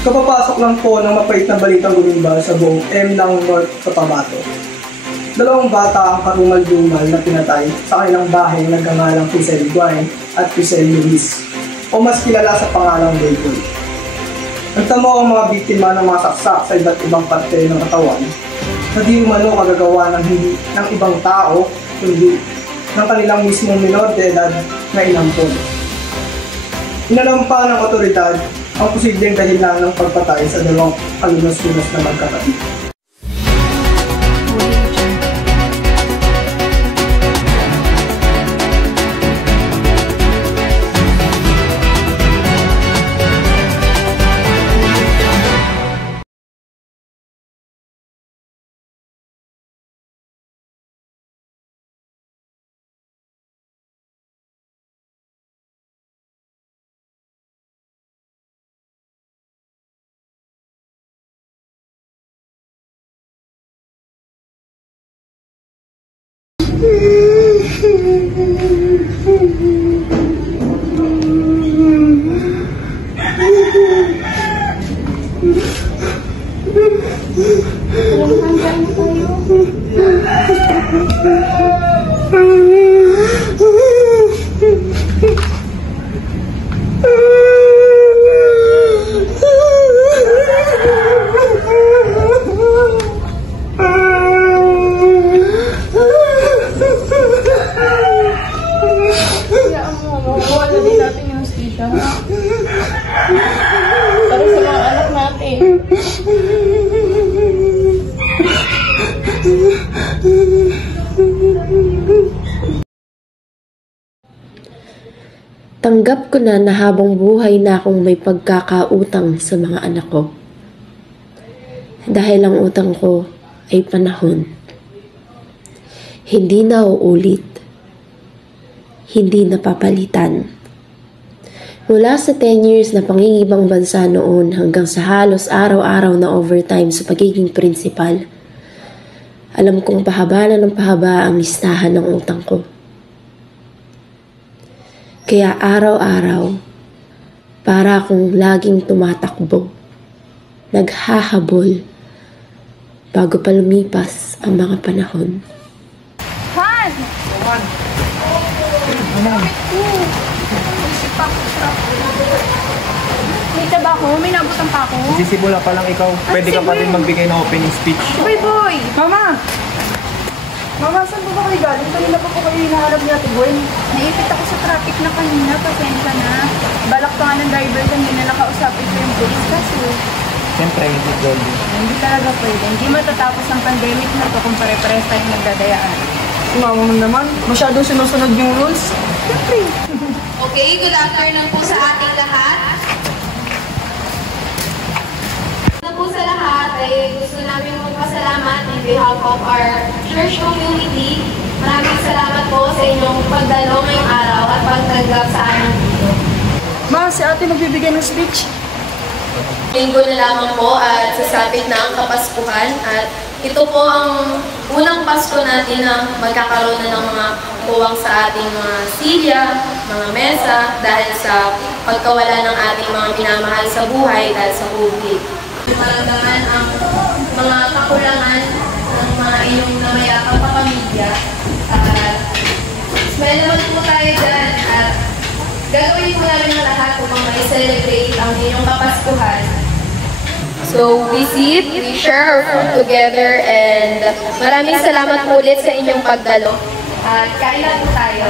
Kapapasok lang po ng mapait na balitang gumimbal sa buong ng North Cotabato. Dalawang bata ang karumal-dumal na pinatay sa kanilang bahay na nagngangalang Crisel Guain at Crisel Luis, o mas kilala sa pangalang Bayboy. Nagtamo ang mga biktima ng mga saksak sa iba't ibang parte ng katawan na di umano kagagawa ng ibang tao, kundi ng kanilang mismong minor de edad na inampon. Inalam pa ng otoridad ang posibleng dahilan ng pagpatay sa dalawang kalunas-lunas na magkakapatid. Para sa mga anak natin. Tanggap ko na habang buhay na akong may pagkakautang sa mga anak ko. Dahil ang utang ko ay panahon. Hindi na uulit. Hindi napapalitan. Mula sa 10 years na pangingibang bansa noon hanggang sa halos araw-araw na overtime sa pagiging principal, alam kong pahaba na ng pahaba ang listahan ng utang ko. Kaya araw-araw, para akong laging tumatakbo, naghahabol, bago pa lumipas ang mga panahon. Han! Han! May taba ko, may nabutan pa ako. Sisimula pa lang ikaw, pwede ka pa rin magbigay ng opening speech. Boy! Mama! Mama, saan po ba kayo galing? Kanina pa po kayo hinaharap niya, Tiboy. Naipit ako sa traffic na kanina, pasensya na. Balak pa nga ng driver kanina, nakausapin ko yung police kasi. Siyempre, hindi Dolby. Hindi talaga pwede. Hindi matatapos ang pandemic na to kung pare-pares tayong nagdadayaan. Mama mo naman, masyadong sinusunod yung rules. Siyempre. Okay, good afternoon po sa ating lahat. Po sa lahat ay gusto namin magpasalamat in behalf of our church community. Maraming salamat po sa inyong pagdalo ngayong araw at pagtanggap sa aming dito. Ma, si ate magbibigay ng speech. Linggo na lamang po at sasapit na ang Kapaskuhan at ito po ang unang Pasko natin na magkakaroon na ng mga puwang sa ating mga silya, mga mesa dahil sa pagkawala ng ating mga minamahal sa buhay dahil sa COVID. Maramdaman ang mga kakulangan ng mga inyong namayakang kapamilya. Smile naman po tayo dyan at gagawin po namin ang lahat upang ma-celebrate ang inyong Kapaskuhan. So, we sit, we share our food together, and maraming salamat po ulit sa inyong pagdalo. At kain na po tayo.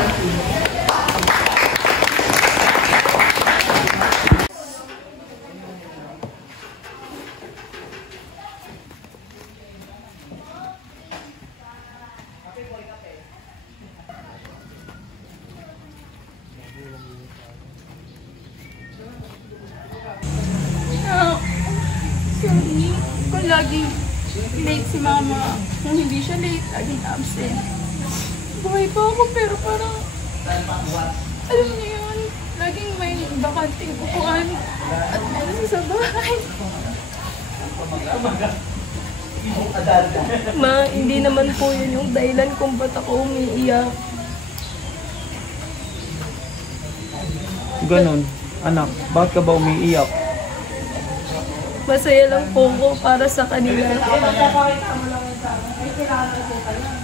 Sorry, kung lagi late si mama. Kung hindi siya late, laging absent. Buhay pa ako pero parang, alam niyo yun, laging may bakanting upuan at meron sa bahay. Ma, hindi naman po yun yung dahilan kung ba't ako umiiyak. Ganon, anak, bakit ka ba umiiyak? Masaya lang po ko para sa kanila.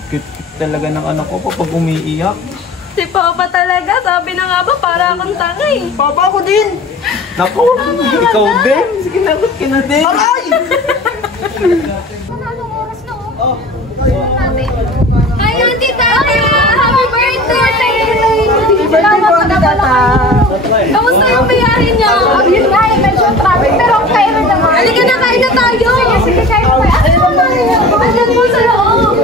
Cute talaga ng anak ko pag umiiyak. Si Papa talaga, sabi na nga ba, para akong tanga eh. Papa ako din! Naku! Ikaw din! Sige, lagot ka na din! Aray! Anong oras na oh? Hi, Auntie Tata! Happy birthday! Salamat po na pala. Kamusta yung mayari niya? Yun nga, medyo traffic, pero okay rin naman. Halika na, kain na tayo! Sige, kain na tayo. Andyan po sa loob.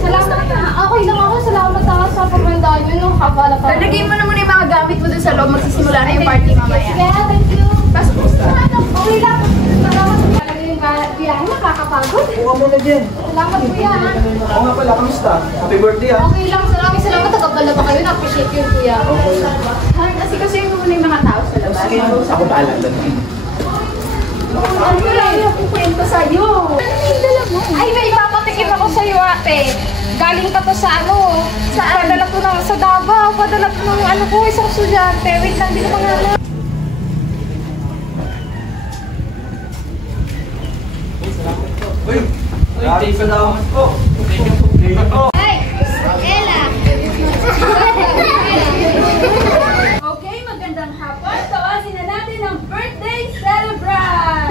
Salamat na. Okay lang ako. Salamat na sa pagmandaan nyo nung kabala pa. Talagay mo naman yung mga gamit mo dun sa loob, magsisimula na yung party mamaya. Sige, thank you. Pasok sa okay lang. Salamat po. Talaga yung biyahe, nakakapagod. Buka mo na dyan. Salamat kuya. Ako nga pala, kamusta? Happy birthday ah! Okay lang. Salamat. Tagabala ba kayo? Na-appreciate yun kuya. Kasi yung muna yung mga tao sa labas. Sige, ako bahala doon. Ano lang yung kukwento sa'yo? Ay, may ipapatikim ako sa'yo, ate. Galing ka to sa ano? Saan? Padala ko na sa Davao. Padala ko ng ano ko, isang estudyante. Wait lang, di ko pangalan. Uy! Thank you salamat po! Thank you po! Hey! Ella! Okay, magandang hapon. Tawagin na natin ang birthday celebrant!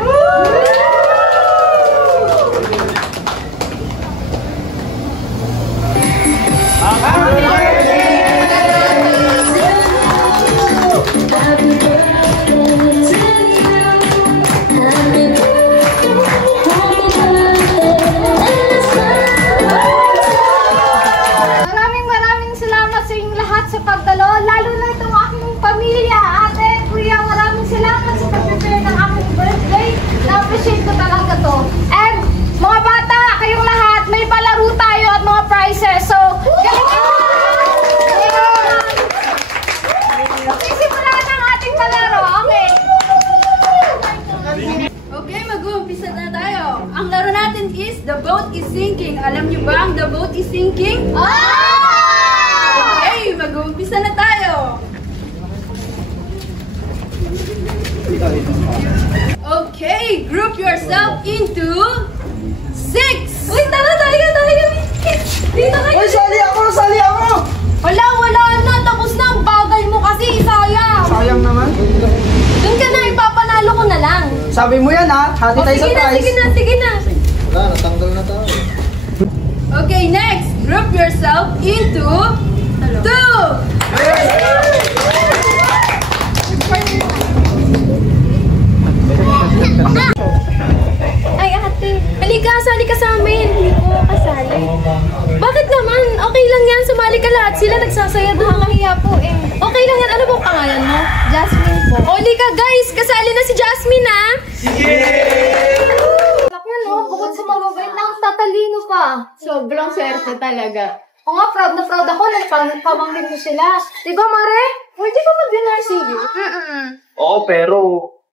Maraming salamat sa inyong lahat sa pagdalo. Lalo na itong aking pamilya, ate, kuya. Maraming salamat sa pag-prepare ng aking birthday. Na-appreciate ko talaga to. And mga bata, kayong lahat, may palaro tayo at mga prizes. So, galing simulan ng ating palaro. Okay. Okay, mag-uumpisa na tayo. Ang laro natin is The Boat is Sinking. Alam niyo ba ang The Boat is Sinking? Okay, mag-uumpisa na tayo. Okay, group yourself into 6. Uy, tara tayo. Dito kayo. Uy, sali ako! Wala na. Tapos na ang bagay mo kasi, sayang. Sayang naman. Doon ka na, ipapanalo ko na lang. Sabi mo yan ha, hati tayo sa prize. Sige na. Wala, natanggal na tayo. Okay, next, group yourself into 2. Ay, ate. Halika, sali ka sa amin. Hindi ko kasali. Bakit naman? Okay lang yan. Sumali ka lahat. Sila nagsasaya doon. Nakakahiya po eh. Okay lang yan. Ano bang pangalan mo? Jasmine po. Halika guys, kasali na si Jasmine ha. Sige! Laki no, bukod sa mababait na, tatalino pa. Sobrang swerte talaga. O nga, proud na proud ako. Nagpamangkin mo sila. Diba, Mare? Pwede ka mag-NRCU? Oo, pero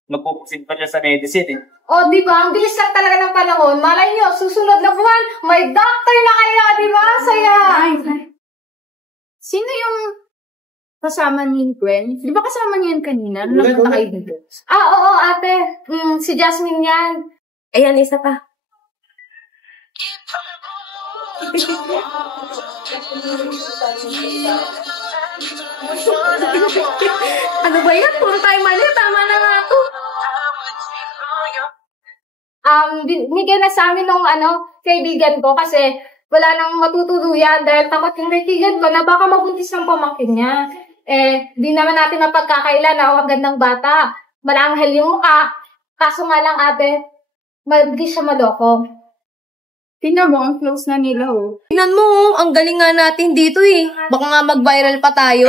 magpupusin pa siya sa medicine eh. O, di ba? Ang bilis lang talaga ng panahon. Malay nyo, susunod na buwan, may doctor na kayo, di ba? Saya! Sino yung kasama ni Gwen? Di ba kasama niya yan kanina? Nagpunta kayo dito. Oo, ate. Si Jasmine yan. Ayan, isa pa. Ano ba yan? Puro tayo mali. Tama na nga to. Binigyan na sa amin ng kaibigan ko kasi wala nang matutuluyan dahil takot yung kaibigan ko na baka mabuntis ng pamangkin niya. Di naman natin mapagkakailan na ang gandang bata. Malanghel yung mukha. Kaso nga lang ate, mabilis siya maloko. Tingnan mo, ang close na nila oh. Tingnan mo, ang galing nga natin dito eh. Baka nga mag-viral pa tayo.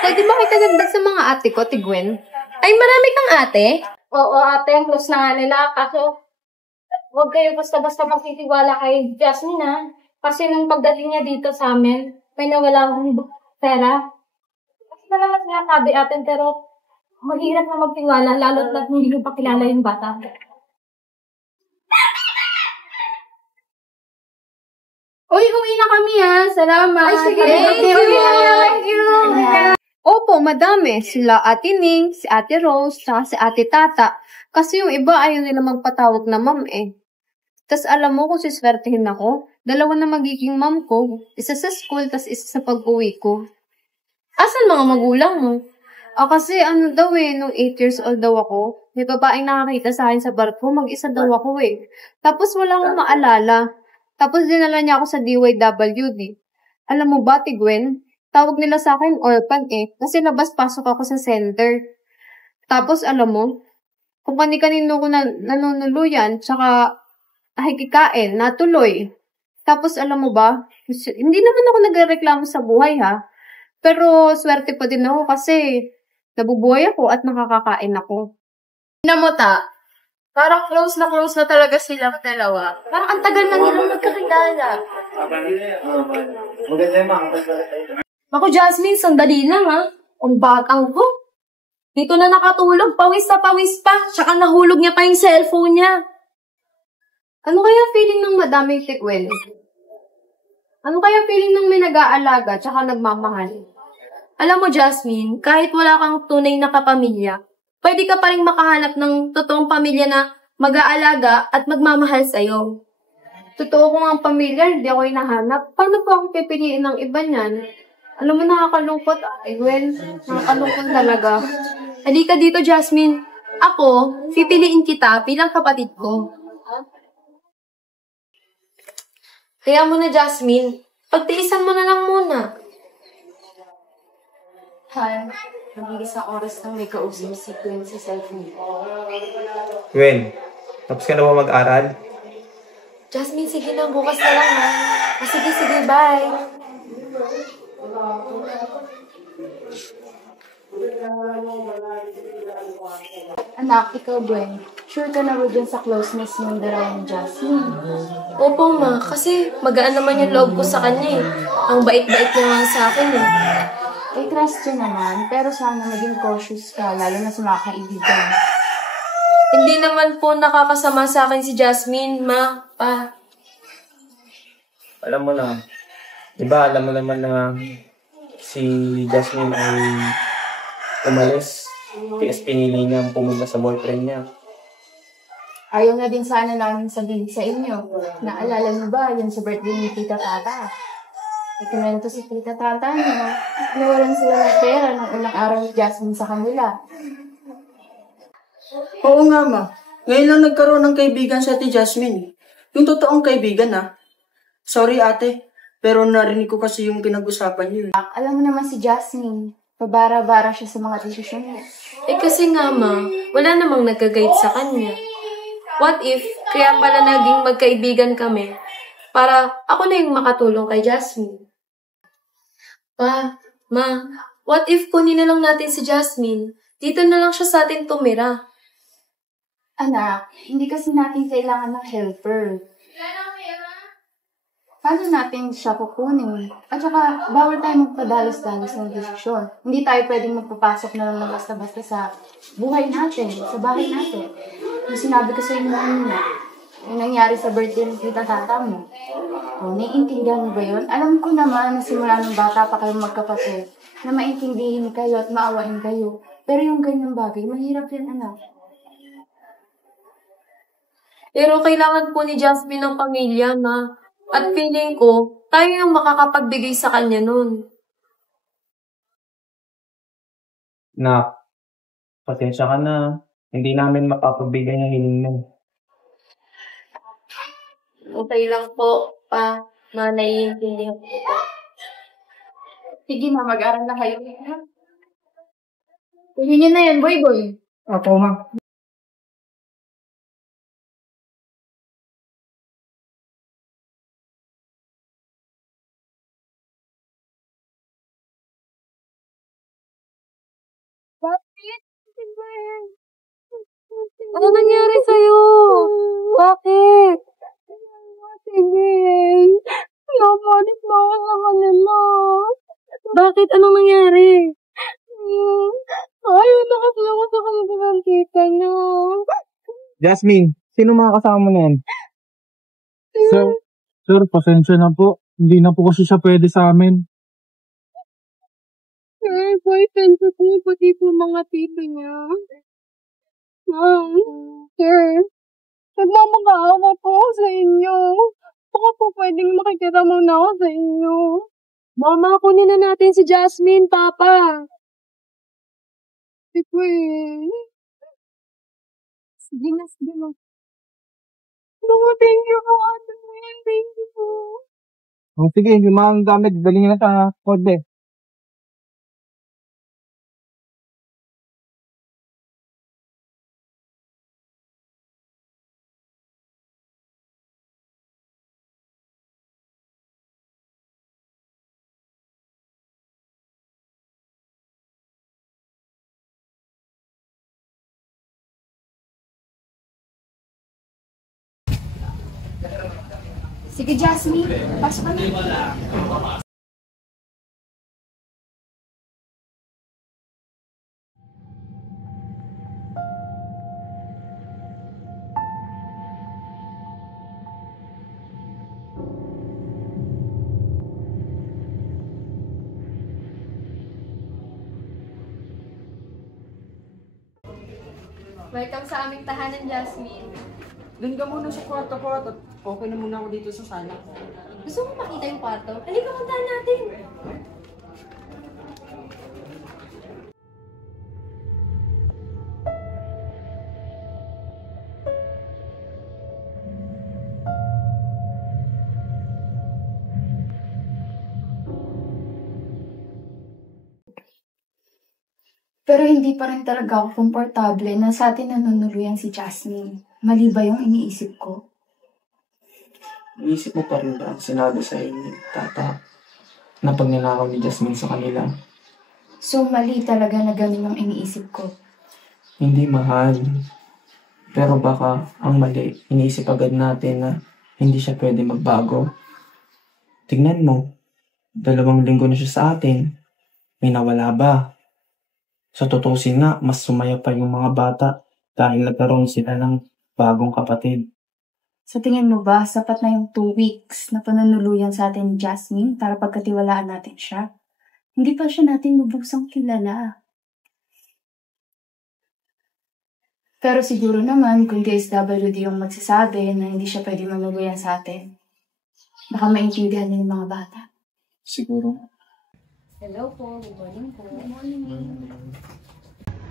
Pwede ba kita dagdag sa mga ate ko, Ate Gwen? Ay, marami kang ate? Oo, ate, ang close na nga nila. Kaso, huwag kayo basta-basta magtitiwala kay Jasmine ha. Kasi nung pagdating niya dito sa amin, may nawala akong pera. Kasi na naman sinasabi atin, pero mahirap na magtiwala, lalo na hindi ko pa kilala yung bata. Uy, uwi na kami ha. Salamat. Ay, sige. Thank you. Thank you. Opo, madami. Sila Ate Ning, si Ate Rose, saka si Ate Tata. Kasi yung iba ayaw nila magpatawag na ma'am eh. Tas alam mo kung siswertehin ako, 2 na magiging ma'am ko. Isa sa school, tas isa sa pag-uwi ko. Asan mga magulang mo? Kasi ano daw nung 8 years old daw ako, may babaeng nakakita sa akin sa barko, mag-isa daw ako eh. Tapos wala akong maalala. Tapos dinala niya ako sa DYWD. Alam mo ba, Tigwen? Tawag nila sa akin orphan eh, kasi labas-pasok ako sa center. Tapos alam mo, kung kani-kanino ko nanunuluyan, tsaka nakikikain, natuloy. Tapos alam mo ba, hindi naman ako nagreklamo sa buhay ha, pero swerte pa din ako kasi nabubuhay ako at nakakakain ako. Namota, parang close na talaga silang dalawa. Parang ang tagal na nilang magkakilala. Maganda yung mga. Ako, Jasmine, sandali lang ha. Ang batang ko. Dito na nakatulog, pawis na pawis pa. Tsaka nahulog niya pa yung cellphone niya. Ano kaya feeling ng madaming Tigwen? Ano kaya feeling ng may nag-aalaga tsaka nagmamahal? Alam mo, Jasmine, kahit wala kang tunay na kapamilya, pwede ka pa rin makahanap ng totoong pamilya na mag-aalaga at magmamahal sa'yo. Totoo ko nga ang pamilya, hindi ako hinahanap. Paano po akong pipiliin ng iba niyan? Alam mo, nakakalungkot. Gwen, nakakalungkot talaga. Halika dito, Jasmine. Ako, pipiliin kita bilang kapatid ko. Kaya mo na, Jasmine. Pagtiisan mo na lang muna. Han, magiging sa oras na may kausap si Gwen sa cellphone. Gwen, tapos ka na ba mag-aral? Jasmine, sige na. Bukas na lang, ha? Sige, bye. Anak, ikaw, Gwen. Sure ka na ba dyan sa closeness ng dalawa ni Jasmine? Opo, ma. Kasi magaan naman yung loob ko sa kanya eh. Ang bait-bait niya nga sa akin eh. Trust yun naman, pero sana maging cautious ka, lalo na sa mga kaibigan. Hindi naman po nakakasama sa akin si Jasmine, ma, pa. Alam mo na. Diba, alam mo naman na si Jasmine ay umalis. Kaya pinili niyang pumunta sa boyfriend niya. Ayaw na din sana namin sabihin sa inyo. Naalala niyo ba yun sa birthday ni Tita Tata? Ikinento si Tita Tata niya. Nawalan sila ng pera nung unang araw ni Jasmine sa kanila. Oo nga, ma. Ngayon lang nagkaroon ng kaibigan sa ate Jasmine. Yung totoong kaibigan, ha. Sorry, ate. Pero narinig ko kasi yung pinag-usapan niyo. Alam mo naman si Jasmine. Pabara-bara siya sa mga desisyon niya. Kasi nga, ma, wala namang nagka-guide sa kanya. What if, kaya pala naging magkaibigan kami para ako na yung makatulong kay Jasmine? Pa, ma, what if kunin na lang natin si Jasmine? Dito na lang siya sa atin tumira. Anak, hindi kasi natin kailangan ng helper. Paano natin siya kukunin? At saka, bawal tayo magpadalos-dalos ng desisyon. Hindi tayo pwedeng magpapasok na lang basta-basta sa buhay natin, sa bahay natin. Yung sinabi ko sa inyo kanina, yung nangyari sa birthday ng Tita Tata mo. Naiintindihan mo ba yun? Alam ko naman na simula ng bata pa kayong magkapatid, na maintindihin kayo at maawain kayo. Pero yung ganyang bagay, mahirap din, anak. Pero kailangan po ni Jasmine ng pamilya, ma. At feeling ko, tayo yung makakapagbigay sa kanya nun. Nak, pasensya ka na. Hindi namin mapapagbigay ang hiling mo. Okay lang po, pa. Ma, naiintindihan ko po. Sige na, mag-aral na kayo. Kunin niyo na yan, boy. Opo, ma. Ano nangyari sa'yo? Bakit? Sige. Napalit na ako sa kanila. Bakit? Anong nangyari? Ayaw na kasi ako sa kanila ng tita niya. Jasmine, sino mga kasama mo na yan? Sir, pasensya na po. Hindi na po kasi siya pwede sa amin. may boyfriend po, pati po mga tito niya. Ma'am, sir, nagmamakaawa po ako sa inyo. Baka po pwedeng makikita muna ako sa inyo. Mama, kunin na natin si Jasmine, Papa. Ito eh. Sige na, sige na. Mama, thank you po, Ate Mel. Thank you po. Oh, sige, yung mga gamit, dali nyo na sa kode. Sige, Jasmine. Pasok ka na. Welcome sa aming tahanan, Jasmine. Doon ka muna sa kwarto ko at okay na muna ako dito sa sala. Gusto mo makita yung kwarto? Halika, puntahan natin. Pero hindi pa rin talaga ako komportable na sa atin nanunuluyan si Jasmine. Mali ba yung iniisip ko? Iisip mo pa rin ba ang sinabi sa ni Tata na pagnanakaw ni Jasmine sa kanila? So mali talaga na ganun yung iniisip ko. Hindi, mahal. Pero baka ang mali, iniisip agad natin na hindi siya pwede magbago. Tignan mo, 2 linggo na siya sa atin. May nawala ba? Sa tutusin nga, mas sumaya pa yung mga bata dahil nagkaroon sila ng bagong kapatid. Sa tingin mo ba, sapat na yung 2 weeks na pananuluyan sa atin ni Jasmine para pagkatiwalaan natin siya? Hindi pa siya natin lubusang kilala. Pero siguro naman, kung DSWD yung magsasabi na hindi siya pwede manuluyan sa atin, baka maintindihan niya yung mga bata. Siguro. Hello po, good morning po. Good morning.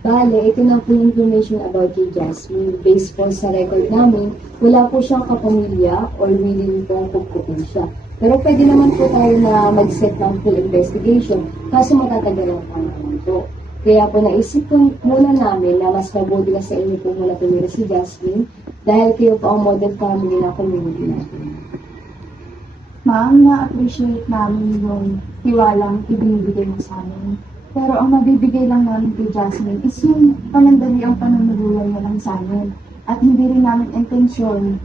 Bale, ito na po yung information about kay Jasmine. Based po sa record namin, wala po siyang kapamilya or willing pong kupkupin siya. Pero pwede naman po tayo na mag-set ng full investigation kaso matatagal ang panahon po. Kaya po naisip po muna namin na mas mabuti na sa inyo po muna tumira si Jasmine dahil kayo po ang model family na community natin. Ma'am, na-appreciate namin yung tiwalang ibinibigay mo sa amin. Pero ang mabibigay lang namin kay Jasmine is yung panandali ang panunuluyan niya lang sa amin. At hindi rin namin intensyon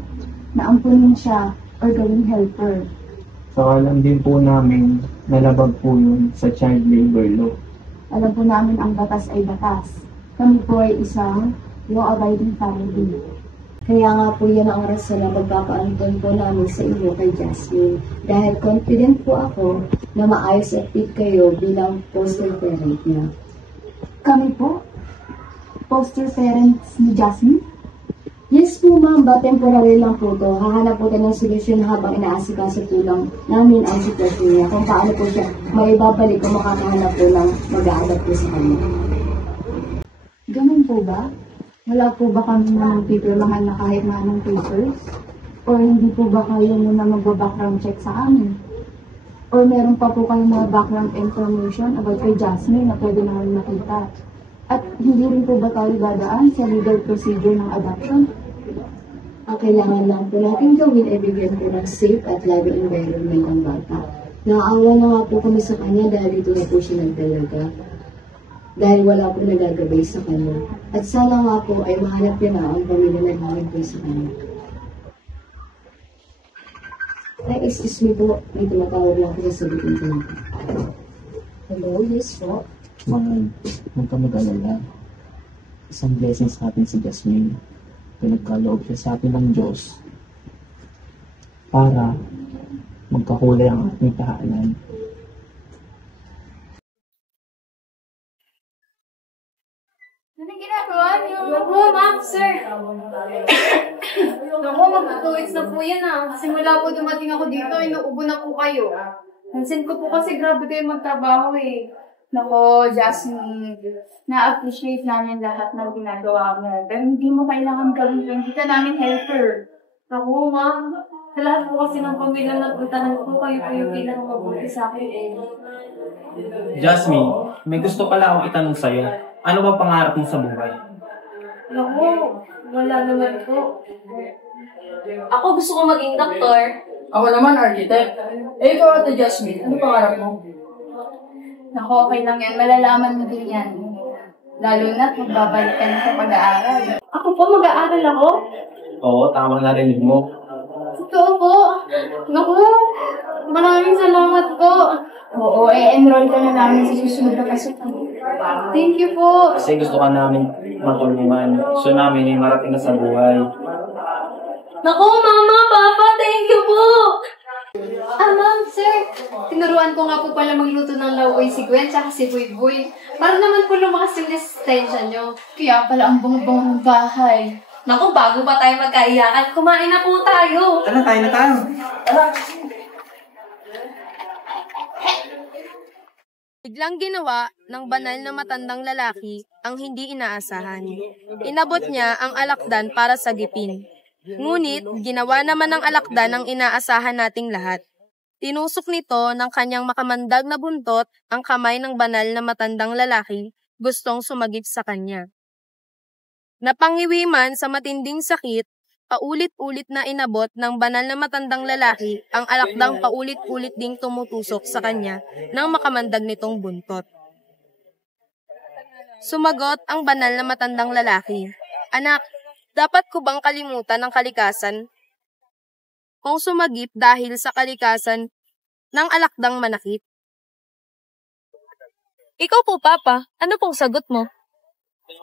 na ampunin siya or gawing helper. Saka alam din po namin nalabag po yun sa child labor law. Alam po namin ang batas ay batas. Kami po ay isang law-abiding family. Kaya nga po yan ang rason na pagpapaanton po namin sa inyo kay Jasmine. Dahil confident po ako na maayos at fit kayo bilang foster parent niya. Kami po? Foster parents ni Jasmine? Yes po ma'am, ba temporary lang po to. Hahanap po tayo ng solusyon habang inaasikaso po lang namin ang sitwasyon niya. Kung paano po siya maibabalik o makakahanap po ng mag-a-adapt po sa kanya. Ganun po ba? Wala po ba kami na magpipirmahan na kahit na anong papers? Or hindi po ba kayo muna mag-background check sa amin? Or meron pa po kayong mga background information about kay Jasmine na pwede namin makita? At hindi rin po ba tayo dadaan sa legal procedure ng adoption? Ang kailangan lang po natin gawin ay bigyan po ng safe at loving environment ang bata. Naawa na nga po kami sa kanya dahil dito na po siya nagdalaga. Dahil wala po nagagabay sa kanya. At sana nga po ay mahanap niya na ang pamilya na nagagabay sa kanya. Ay, excuse me po, may tumatawag lang po sa sabihin ko. Hello, yes po. Huwag ka mag-alala. Isang blessing sa atin si Jasmine. Pinagkaloob siya sa atin ng Diyos para magkakulay ang ating tahanan. Ano ginagawa niyo? Naku, ma'am, sir. Naku, mag-2 weeks na po yan Simula po dumating ako dito, inuubo na po kayo. Nansin ko po kasi grabe kayo magtrabaho eh. Naku, Jasmine, na-appreciate namin lahat ng ginagawa mo. Pero hindi mo kailangan gawin yun. Hindi ka namin helper. Naku, ma'am, sa lahat po kasi ng pamilya nagpuntahan ko, kayo po yung pinakamabuti sa akin eh. Jasmine, may gusto pala akong itanong sa'yo. Ano ba pangarap mo sa buhay? Naku, wala naman po. Ako gusto ko maging doktor. Ako naman, architect. Eh, ikaw Ate Jasmine, ano pangarap mo? Naku, okay lang yan. Malalaman mo din yan. Lalo na't magbabalik ka na sa pag-aaral. Ako po, mag-aaral ako? Oo, tama narinig mo. Totoo po. Naku, maraming salamat po. Oo, enroll ka na namin sa susunod na pasukan. Thank you po. Kasi gusto ka namin matulungan. Gusto namin yung marating na sa buhay. Naku, Mama, Papa, thank you po! Ma'am, sir. Tinuruan ko nga po pala magluto ng lauoy si Gwen tsaka si Buy-Buy. Para naman po lumakas yung resistensya nyo. Kaya pala ang bong-bong ng bahay. Naku, bago pa tayo magkaiyakan, kumain na po tayo. Tara, kain na tayo. Tara. Biglang ginawa ng banal na matandang lalaki ang hindi inaasahan. Inabot niya ang alakdan para sagipin. Ngunit, ginawa naman ng alakdan ang inaasahan nating lahat. Tinusok nito ng kanyang makamandag na buntot ang kamay ng banal na matandang lalaki, gustong sumagip sa kanya. Napangiwi man sa matinding sakit, paulit-ulit na inabot ng banal na matandang lalaki ang alakdang paulit-ulit ding tumutusok sa kanya ng makamandag nitong buntot. Sumagot ang banal na matandang lalaki, "Anak, dapat ko bang kalimutan ang kalikasan? Kung sumagip dahil sa kalikasan ng alakdang manakit?" Ikaw po, Papa. Ano pong sagot mo?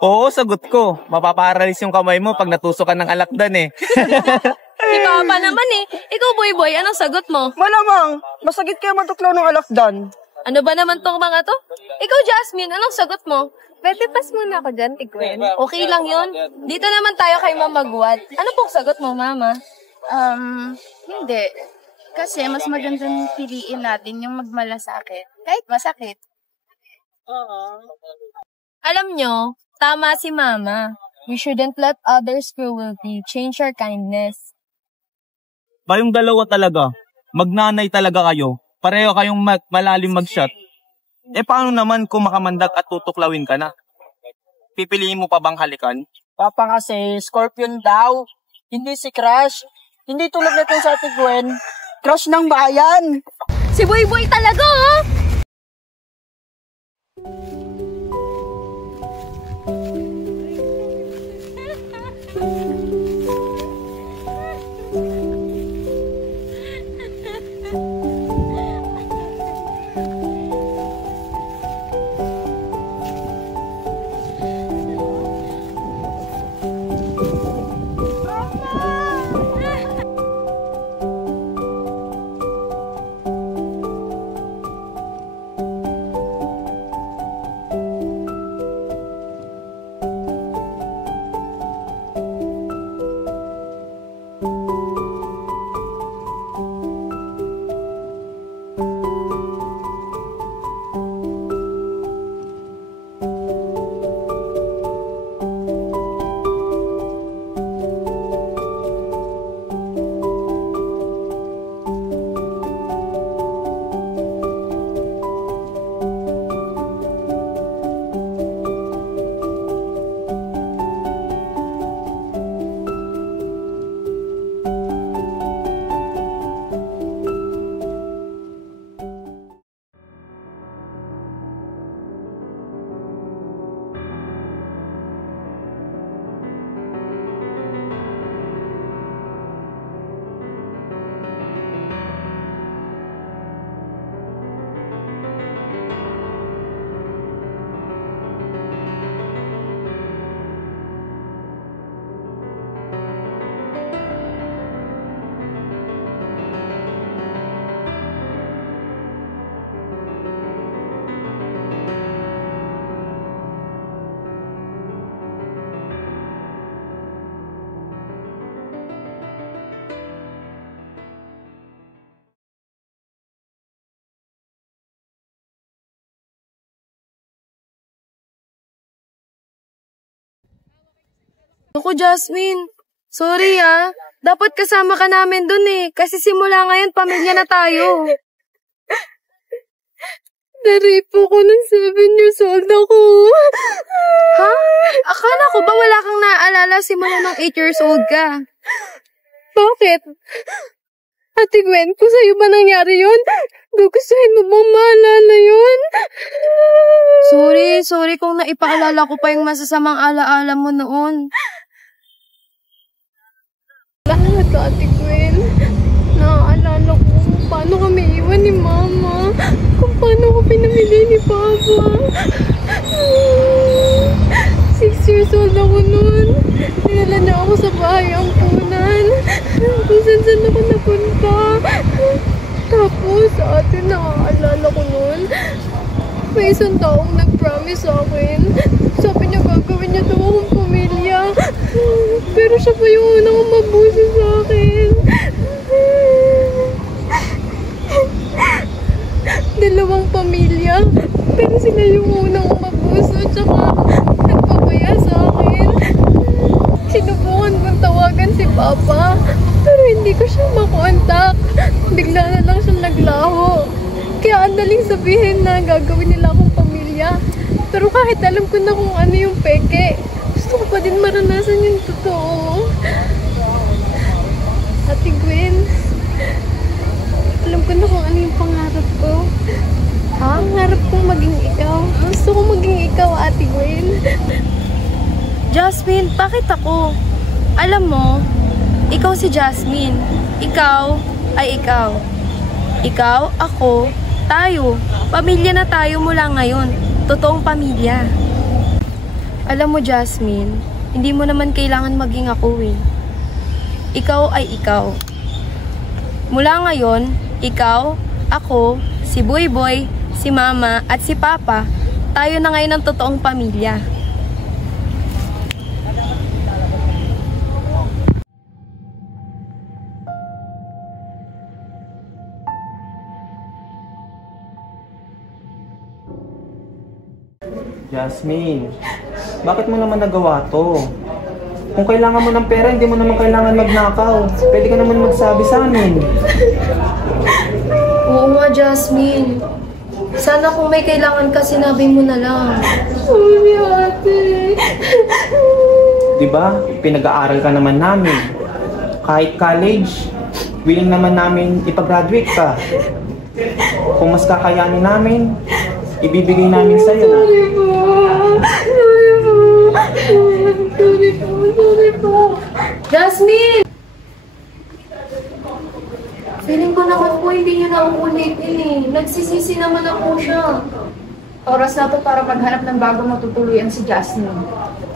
Oo, sagot ko. Mapaparalis yung kamay mo pag natusokan ng alakdan eh. Si Papa naman eh. Ikaw, Boy, anong sagot mo? Malamang, masakit kaya matuklaw ng alakdan. Ano ba naman tong mga to? Ikaw, Jasmine, anong sagot mo? Pwede pas muna ako dyan, Tigwen. Okay lang yon. Dito naman tayo kay Mamagwat. Ano pong sagot mo, Mama? Hindi. Kasi mas magandang piliin natin yung magmalasakit. Kahit masakit. Alam nyo, tama si Mama. We shouldn't let others' cruelty change our kindness. Kayong dalawa talaga. Magnanay talaga kayo. Pareho kayong malalim mag-shot. Eh paano naman kung makamandag at tutuklawin ka na? Pipiliin mo pa bang halikan? Papa kasi, Scorpion daw. Hindi si Crush. Hindi tulad natin sa Ate Gwen. Crush ng bayan. Si Boy talaga, oh! Ako, Jasmine. Sorry dapat kasama ka namin dun kasi simula ngayon pamilya na tayo. Naripo ko ng 7 years old ako. Ha? Akala ko ba wala kang naaalala simula ng 8 years old ka? Bakit? Ate Gwen, kung sa'yo ba nangyari yun? Gugustuhin mo bang maalala yun? Sorry kung naipaalala ko pa yung masasamang alaala mo noon. Lahat, Ate Gwen. Naaalala ko kung paano kami iwan ni Mama. Kung paano ko pinamili ni Papa. 6 years old ako noon. Dinala niya ako sa bahay ang punan. Kung saan ako napunta. Tapos, ate, naaalala ko noon. May isang taong nag-promise sa akin. Sabi niya gagawin niya daw akong pamilya. Pero siya pa yung unang mabusi sa akin. 2 pamilya. Pero sila yung unang umabuso. Tsaka nagpapaya sa akin. Sinubukan kong tawagan si Papa. Pero hindi ko siya makontak. Bigla na lang siya naglaho. Kaya ang daling sabihin na gagawin nila akong pamilya. Pero kahit alam ko na kung ano yung peke, gusto ko pa din maranasan yung totoo. Ate Gwen, alam ko na kung ano yung pangarap ko. Pangarap kong maging ikaw. Gusto ko maging ikaw, Ate Gwen. Jasmine, bakit ako? Alam mo, ikaw si Jasmine. Ikaw ay ikaw. Ikaw, ako, tayo. Pamilya na tayo mula ngayon. Totoong pamilya. Alam mo, Jasmine, hindi mo naman kailangan maging ako Ikaw ay ikaw. Mula ngayon, ikaw, ako, si Boyboy, si Mama, at si Papa, tayo na ngayon ang totoong pamilya. Jasmine, bakit mo naman nagawa to? Kung kailangan mo ng pera, hindi mo naman kailangan magnakaw. Pwede ka naman magsabi sa amin. Oo nga, Jasmine. Sana kung may kailangan ka, sinabi mo na lang. Sorry, ate. Diba? Pinag-aaral ka naman namin. Kahit college, willing naman namin ipag-graduate ka. Kung mas kakayanin namin, ibibigay namin sa'yo. Sorry po. Sorry po. Jasmine! Feeling ko naman po hindi niyo na uulitin Nagsisisi naman na po siya. Oras na to para maghanap ng bagong matutuluyan si Jasmine.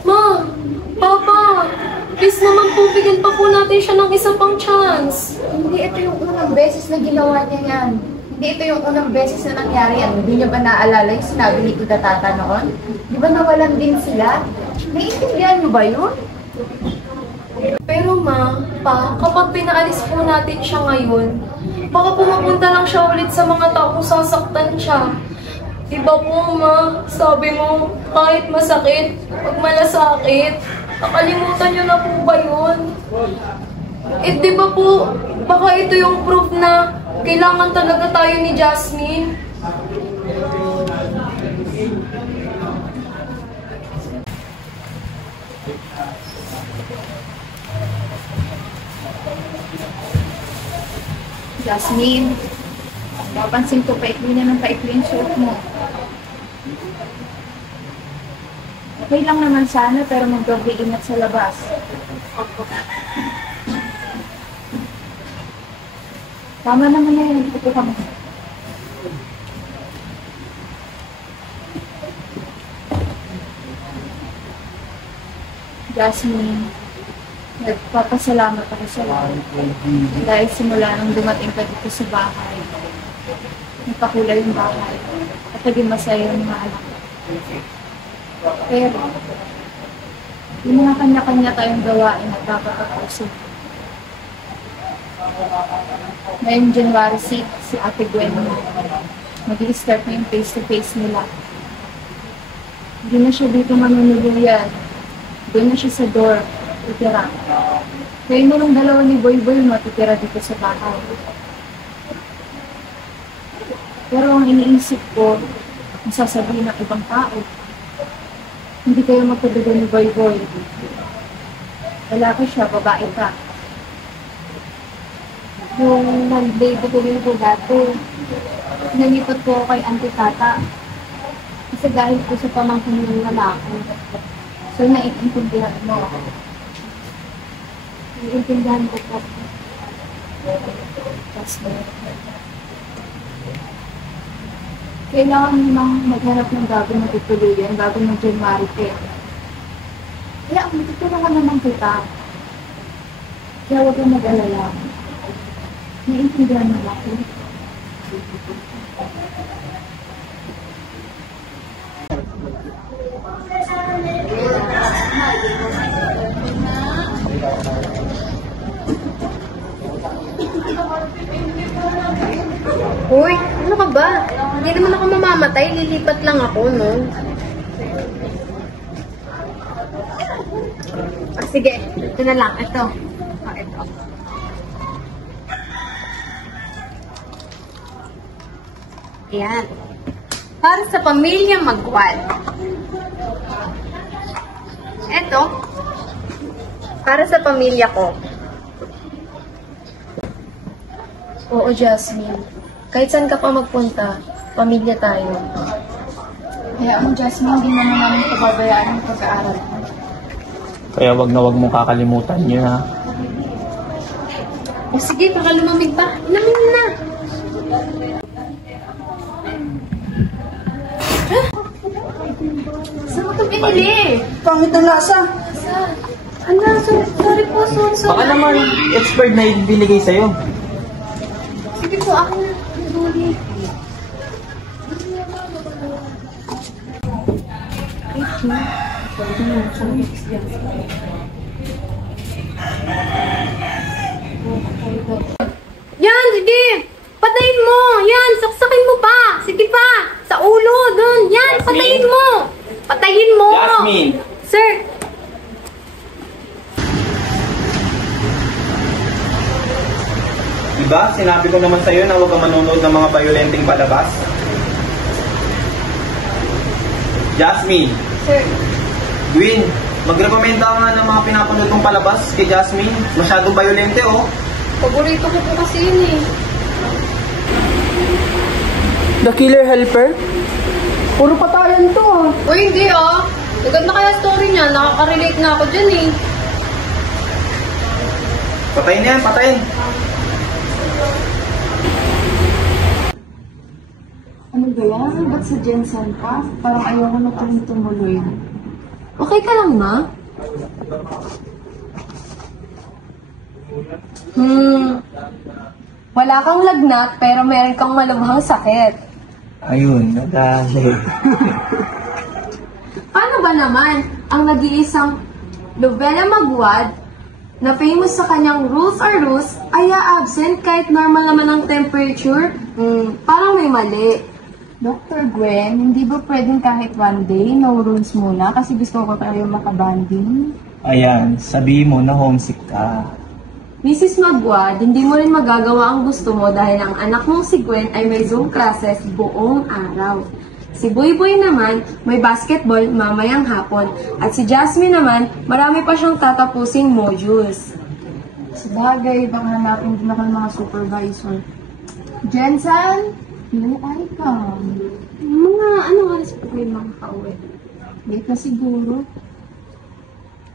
Ma! Papa! Please naman po, bigyan pa po natin siya ng isa pang chance. Hindi ito yung unang beses na ginawa niya yan. Hindi ito yung unang beses na nangyari yan. Hindi niyo ba naaalala yung sinabi ni Tita Tata noon? Di ba nawalan din sila? Naiintindihan niyo ba yun? Pero ma, pa, kapag pinaalis po natin siya ngayon, baka pumapunta lang siya ulit sa mga taong sasaktan siya. Diba po ma, sabi mo, kahit masakit, pag malasakit, nakalimutan niyo na po ba yun? Eh diba po, baka ito yung proof na kailangan talaga tayo ni Jasmine. Jasmine, napansin ko paikli na ng paikli yung suot mo. Okay lang naman sana pero mag-doble ingat sa labas. Tama naman na yun. Ito ka mo. Jasmine, nagpapasalamat ako sa lahat. Dahil simula nung dumating ka dito sa bahay, nagpakulay yung bahay at naging masaya yung mga anak. Pero, yung mga kanya-kanya tayong gawain at dapat tapusin. Ngayong January 6, si Ate Gwen, mag-i-start na yung face-to-face nila. Hindi na siya dito manunuluyan. Doon na siya sa door titira. Kayo na lang dalawa ni Boy Boy matitira dito sa bahay. Pero ang iniisip ko, ang sasabihin ng ibang tao, hindi kayo magkadugo ni Boy Boy. Lalaki siya, babae ka. Yung nag-date ko rin po dati, nalipat po ako kay Auntie Tata. Kasi dahil po sa pamangkin ng lalaki. So, naiintindihan mo ako. Naiintindihan ko po. Kailangan namang maghanap ng bagong matutuluyan bago ng January 10. Kaya matutulungan naman kita. Kaya huwag kang mag-alala. Naiintindihan mo ba ako? Hoy, ano ka ba? Hindi naman ako mamamatay, lilipat lang ako, no? Sige, ito na lang. Ito. Ito. Ayan. Para sa pamilya Magwal. Ito. Para sa pamilya ko. Oo, Jasmine. Kahit saan ka pa magpunta, pamilya tayo. Kaya ang Jasmine, hindi naman namin pababayaan ang pag-aaral ko. Kaya wag mong kakalimutan niyo, ha? O sige, baka lumamig pa. Inumin mo na. Saan mo ito binili? Pangit ang lasa. Ano? Sorry po, sorry. Baka naman expired na ibinigay sa'yo. Sige po, ako na. Sorry. Yan, sige! Patayin mo! Yan, saksakin mo pa! Sige pa! Sa ulo, dun! Yan, Jasmine? patayin mo! Patayin mo! Jasmine! Sir! Diba? Sinabi ko naman sa'yo na huwag kang manonood ng mga violenting palabas. Jasmine! Sir! Gwyn, magrekomenda ka nga ng mga pinapanood kong palabas kay Jasmine. Masyadong violente, oh. Paborito ko po kasi yun eh. The Killer Helper? Puro patayan to, ah. Uy, hindi ah. Maganda kaya story niya. Nakaka-relate na ako dyan eh. Patayin na yan, patayin. Ano ba yan? Ba't sa Jensen pa? Parang ayoko na tumuloy. Okay ka lang, ma? Wala kang lagnat, pero meron kang malubhang sakit. Ayun, nadali. Paano ba naman ang nag-iisang Lovella Magwad na famous sa kanyang rules are rules ay absent kahit normal naman ang temperature? Parang may mali. Dr. Gwen, hindi ba pwedeng kahit one day, no rules muna? Kasi gusto ko tayo makabanding. Ayan, sabihin mo na homesick ka. Mrs. Magwad, hindi mo rin magagawa ang gusto mo dahil ang anak mong si Gwen ay may Zoom classes buong araw. Si Boy naman, may basketball mamayang hapon. At si Jasmine naman, marami pa siyang tatapusing modules. Sa bagay, baka hanapin din ako ng mga supervisor. Jensen, ay ka. Mga anong oras pa kayo makakauwi? Late na siguro.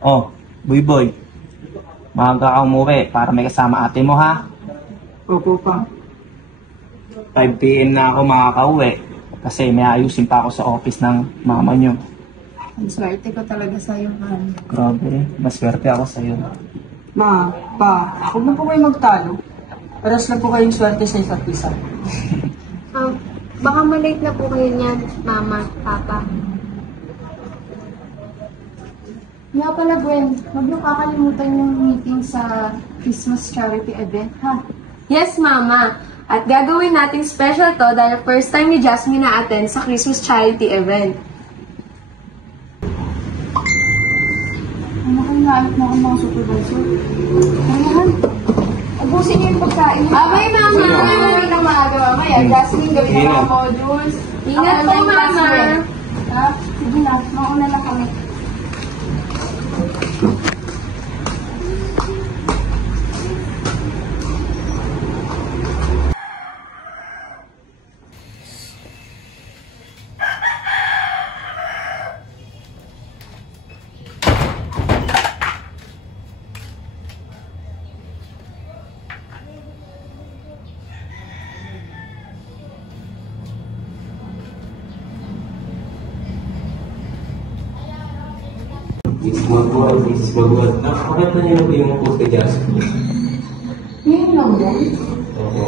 Oh, Boy. Maaga ka umuwi para may kasama ate mo, ha? Opo pa. 5 PM na ako makakauwi kasi may ayusin pa ako sa office ng mama nyo. Ang swerte ko talaga sa'yo, man. Grabe, maswerte ako sa'yo. Ma, pa, huwag na po kayo magtalo. Paras na po kayong swerte sa isa't isa. Baka malate na po kayo niyan, Mama, Papa. Nga pala, Gwen, huwag niyo kakalimutan yung meeting sa Christmas charity event, ha? Yes, Mama. At gagawin nating special to dahil first time ni Jasmine na-attend sa Christmas charity event. Ano kaya nga hinahanap na akong mga supervisor. Ayan. Abusin niyo yung pagkain. Abay, mama! Umuwi ng maaga, mamaya. Jasmine, gawin ng mga modules. Ingat po, mama! Ha? Sige na, mauna lang kami. Mrs. Maguad. Nakakita niyo na yung post kay Jasmine? Ngayon lang yan? Oo.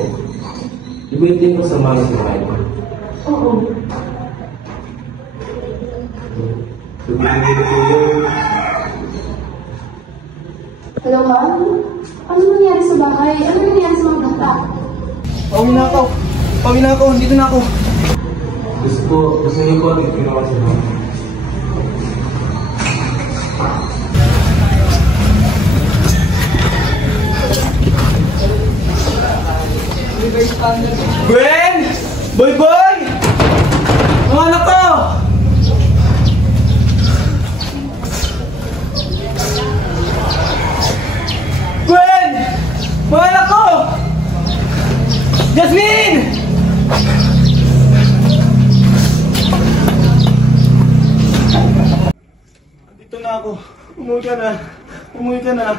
Iwaitin ko sa mga sumay. Oo. Hello, ma'am? Ano nangyari sa bahay? Ano nangyari sa mga bata? Pauwi na ako. Pauwi na ako. Dito na ako. Gusto niyo po ang ginawa sa mga. Gwen! Boy! Mga anak ko! Gwen! Mga anak ko! Jasmine! Dito na ako. Umuwi ka na. Umuwi ka na.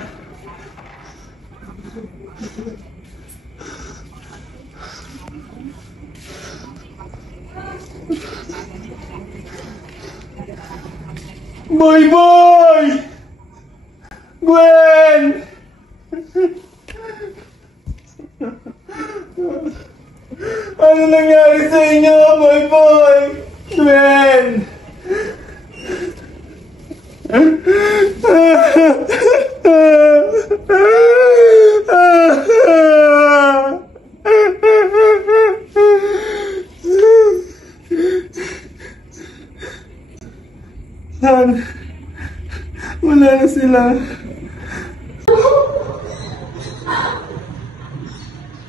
Boy! Gwen! Ano nangyari sa inyo, boy? Gwen! Wala na sila.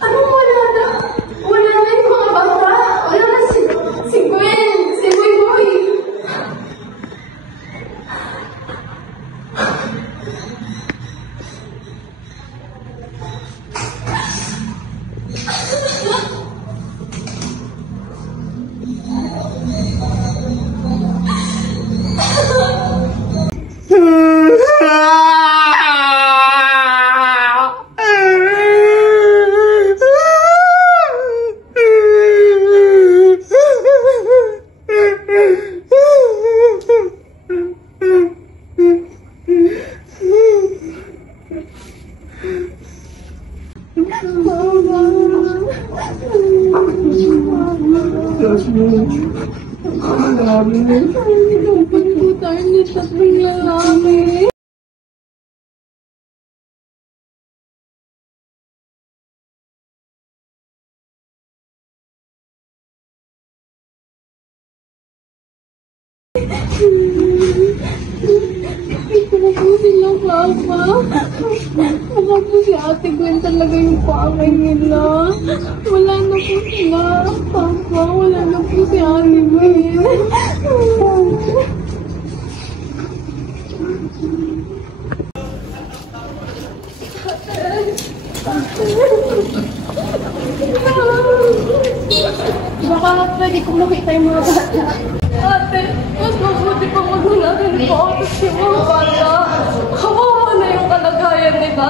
Anong wala na? Wala na yung mga bata. Wala na si Gwen. Si Boy. Baka po si Ate Gwen talaga yung pakay nila. Wala na po sila. Papa, wala na po si Ate Gwen. Baka pwede kong makita yung mga bata. Ate, mas mabuti pa magmula rin po ako sa mga bata. Kawawa na yung kalagayan nila.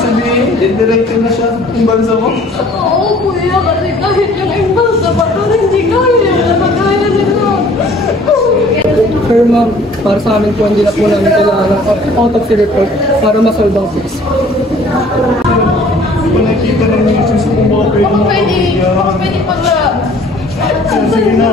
Sabihin, diretso na siya yung bansa mo? Oo, kuya, kasi kahit yung ibang sa bato, hindi kaya yung kalagayan nila. Sir, ma'am, para sa amin po, hindi na po namin kailangan ng autopsy report para masolve ang case. Nakikita ng news kung mga Pwede pala. Sige na.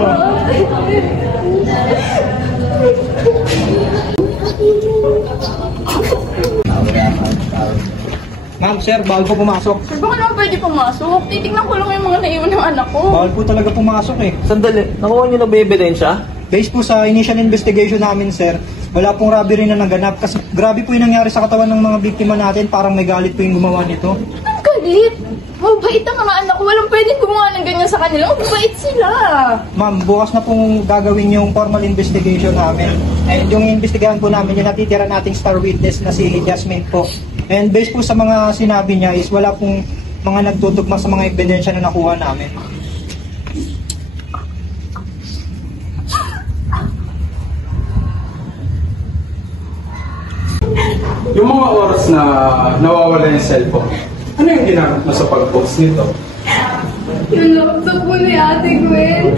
Ma'am, sir, bawal po pumasok. Sir, baka naman pwede pumasok. Titignan ko lang yung mga naiwan ng anak ko. Bawal po talaga pumasok eh. Sandali, nakuha niyo na ba yung ebidensya? Based po sa initial investigation namin, sir, wala pong robbery na naganap kasi grabe po yung nangyari sa katawan ng mga biktima natin. Parang may galit po yung gumawa nito. Ang galit? Mabait ang mga anak ko. Walang pwedeng gumawa ng ganyan sa kanila. Mabait sila. Ma'am, bukas na pong gagawin yung formal investigation namin. And yung investigahan po namin, yung natitira nating star witness na si Jasmine po. And based po sa mga sinabi niya is wala pong mga nagtutugma sa mga ebidensya na nakuha namin. Yung mga oras na nawawala yung cellphone, ano yung ginamit mo sa pag-post nito? Yung laptop po ni Ate Gwen.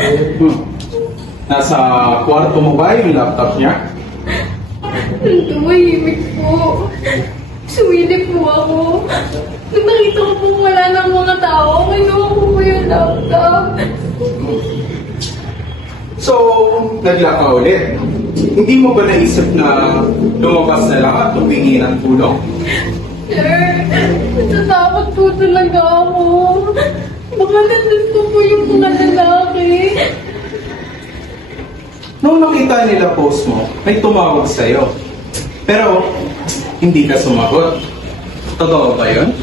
Nasa kwarto mo ba yung laptop niya? Tumahimik po. Sumilip po ako. Nung nakita ko po wala ng mga tao, kinuha ko po yung laptop. So, nagla ka ulit. Hindi mo ba naisip na lumabas na lang at tumingi ng tulong? Sir, natatakot po talaga ako. Baka nandun po yung mga lalaki. Nung nakita nila post mo, may tumawag sa'yo. Pero, hindi ka sumagot. Totoo ba yun?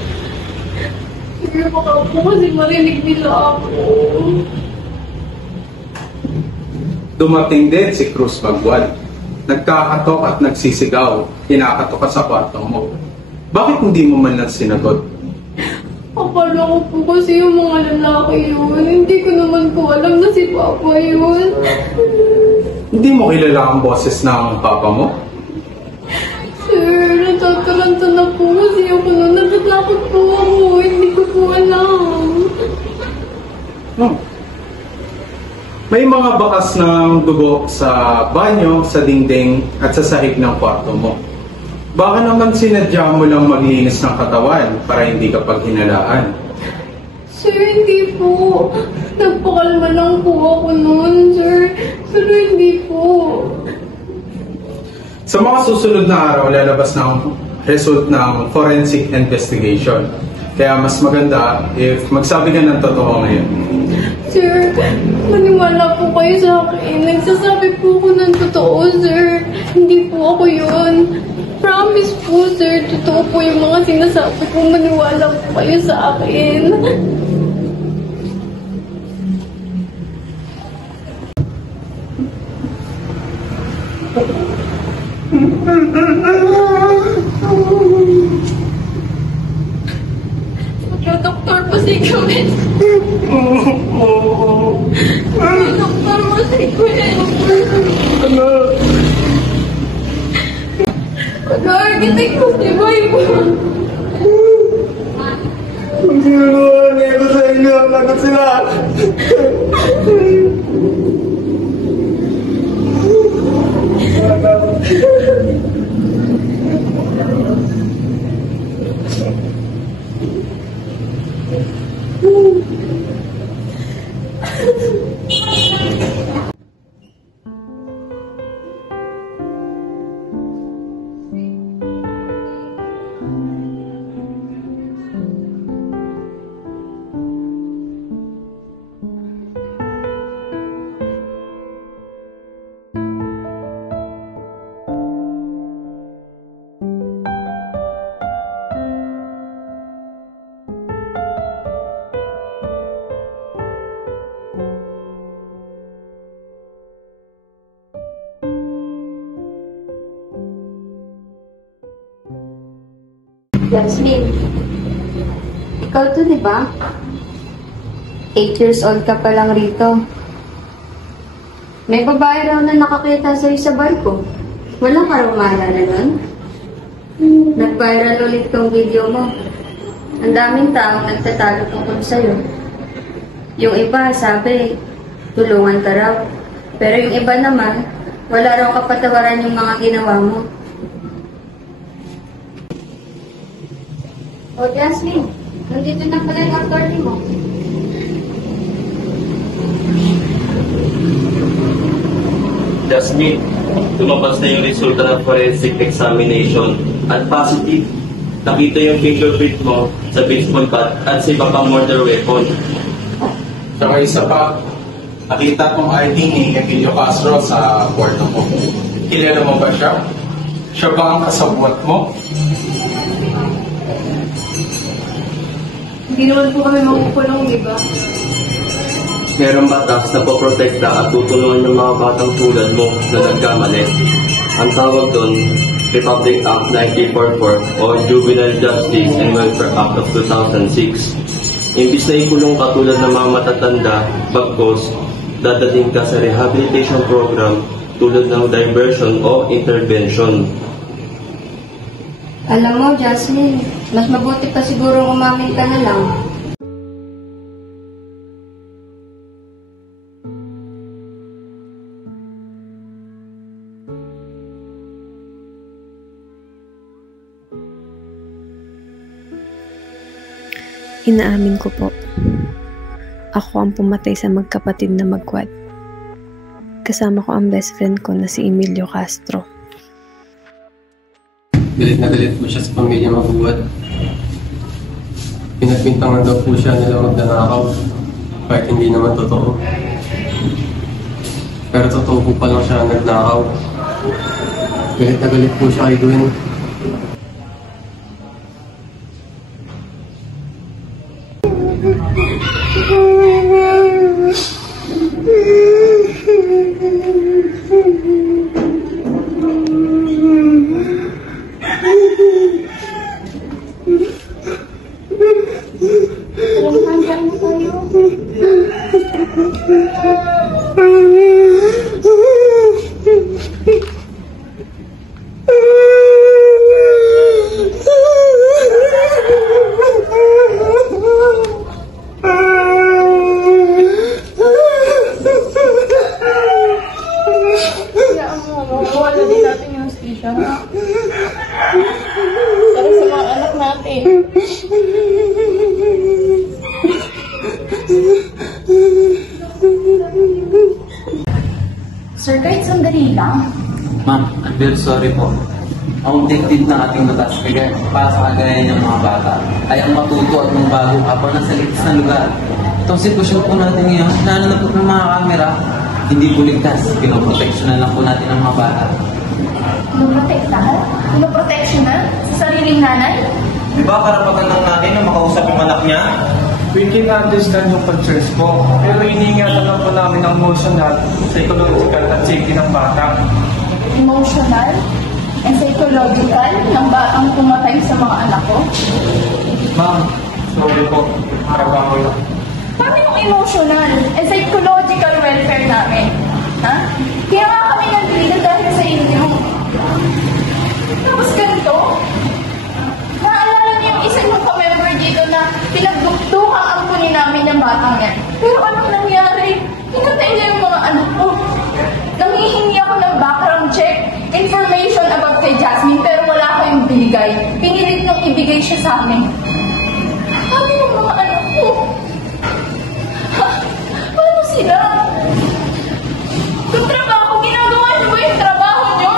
Sir, baka po kasi marinig nila ako. Dumating din si Cruz Bagwal. Nagkakatok at nagsisigaw. Kinakatok ka sa kwarto mo. Bakit hindi mo man lang sinagot? Akala ko po kasi yung mga lalaki yun. Hindi ko naman po alam na si Papa yun. Hindi mo kilala ang boses ng papa mo? Sir, natataranta na po kasi ako nun. Natatakot po ako. Hindi ko po alam. May mga bakas ng dugo sa banyo, sa dingding, at sa sahig ng kwarto mo. Baka naman sinadya mo lang maglinis ng katawan para hindi ka paghinalaan. Sir, hindi po. Nagpakalma lang po ako nun, sir. Pero hindi po. Sa mga susunod na araw, lalabas ng result ng forensic investigation. Kaya mas maganda if magsabi ka ng totoo ngayon. Sir, maniwala po kayo sa akin. Nagsasabi po ko ng totoo, sir. Hindi po ako yun. Promise po, sir. Totoo po yung mga sinasabi ko. Maniwala po kayo sa akin. Doktor po si Gwen. Doktor po si Gwen. Pag-aar, kitik po si Gwen. Kung sinunuhan niya ito sa inyo, lagot sila. Jasmine, ikaw to, di ba? 8 years old ka pa lang rito. May babae raw na nakakita sa'yo sa barko. Wala ka raw maalala nun? Nag-viral ulit tong video mo. Ang daming taong nagtatalo tungkol sa'yo. Yung iba, sabi, tulungan ka raw. Pero yung iba naman, wala raw kapatawaran yung mga ginawa mo. O, Jasmine, nandito na pala yung attorney mo. Jasmine, lumabas na yung resulta ng forensic examination at positive. Nakita yung fingerprint mo sa baseball bat at sa iba pang murder weapon. Saka isa pa, Nakita kong ID ni Emilio Castro sa kwarto mo. Kilala mo ba siya? Siya ba ang kasabwat mo? Hindi naman po kami makukulong, di ba? Merong batas na poprotekta at tutulungan ng mga batang tulad mo na nagkamali. Ang tawag doon, Republic Act 1944 o Juvenile Justice and Welfare Act of 2006. Imbis na ikulong ka tulad ng mga matatanda, bagkos, dadating ka sa rehabilitation program tulad ng diversion o intervention. Alam mo, Jasmine, mas mabuti pa siguro umamin ka na lang. Inaamin ko po, ako ang pumatay sa magkapatid na magkwat. Kasama ko ang best friend ko na si Emilio Castro. Galit na galit po siya sa pamilya Mabuhat. Pinagbintangan daw po siya nila magnanakaw, kahit hindi naman totoo. Pero totoo po pa lang siya nagnakaw. Galit na galit po siya kay Gwen. Wala din natin yung hostisya. Para sa mga anak natin. Sir, kahit sandali lang. Ma'am, I'm very sorry po. Ang objective ng ating batas kaya para sa kagaya ng mga bata ay ang matuto at magbago habang nasa ligtas na lugar. Itong sitwasyon po natin ngayon, lalo na po ng mga kamera, hindi po ligtas. Pinoproteksyonan lang po natin ang mga bata. Pinoprotektahan? Pinoproteksyonan? Sa sariling nanay? Di ba karapatan ng nanay na makausap yung anak niya? We can understand yung concerns po, pero iniingatan lang po namin ang emotional, psychological at safety ng bata. Emotional and psychological ng batang pumatay sa mga anak ko? Ma'am, sorry po. Trabaho lang. Paano yung emotional and psychological welfare namin? Ha? Kaya nga kami nandito dahil sa inyo. Tapos ganito? Naalala niyo yung isa yung ka-member dito na pinagdukdukan ang kunin namin ng batang yan. Pero anong nangyari? Pinatay niya yung mga anak ko. Nanghihingi ako ng background check, information about kay Jasmine, pero wala kayong binigay. Pinilit niyong ibigay siya sa amin. Ano yung mga anak ko? Ha? Paano sila? Yung trabaho, ginagawa niyo ba yung trabaho niyo?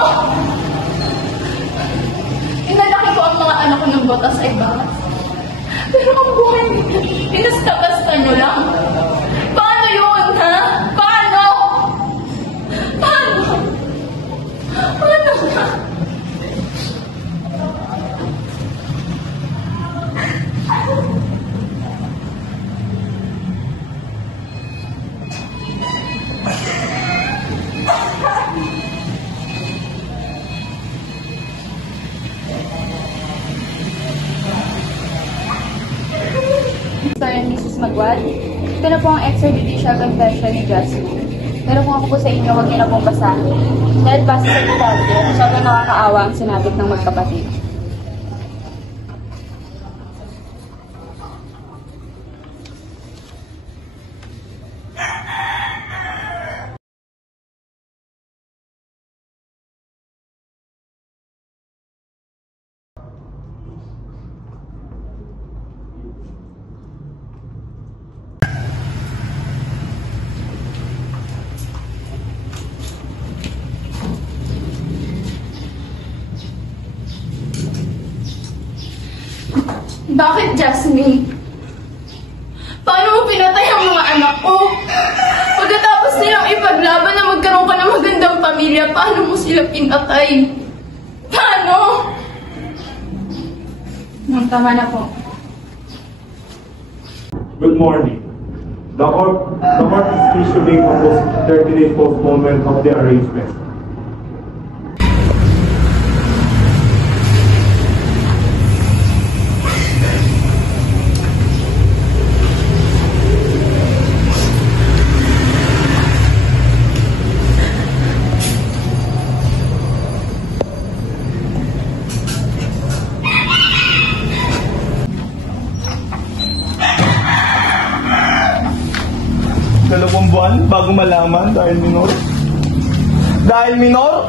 Inalaki ko ang mga anak ko ng botas ay bakas. Pero ang buhay niyo, pinasta-basta niyo lang. Paano yun, ha? Paano? Paano? Paano na? Sir and Mrs. Magwad, ito na po ang extrajudicial confession ni Jasmine. Pero kung ako po sa inyo, huwag niyo na pong basahin. Dahil base sa detalye, sobrang nakakaawa ang sinabit ng magkapatid. Bakit, Jasmine? Paano mo pinatay ang mga anak ko? Pagkatapos Pagkatapos nilang ipaglaban na magkaroon ka ng magandang pamilya, paano mo sila pinatay? Paano? Tama na po. Good morning. The court is issuing a 30-day postponement of the arraignment. Dalawang buwan bago malaman dahil minor? Dahil minor?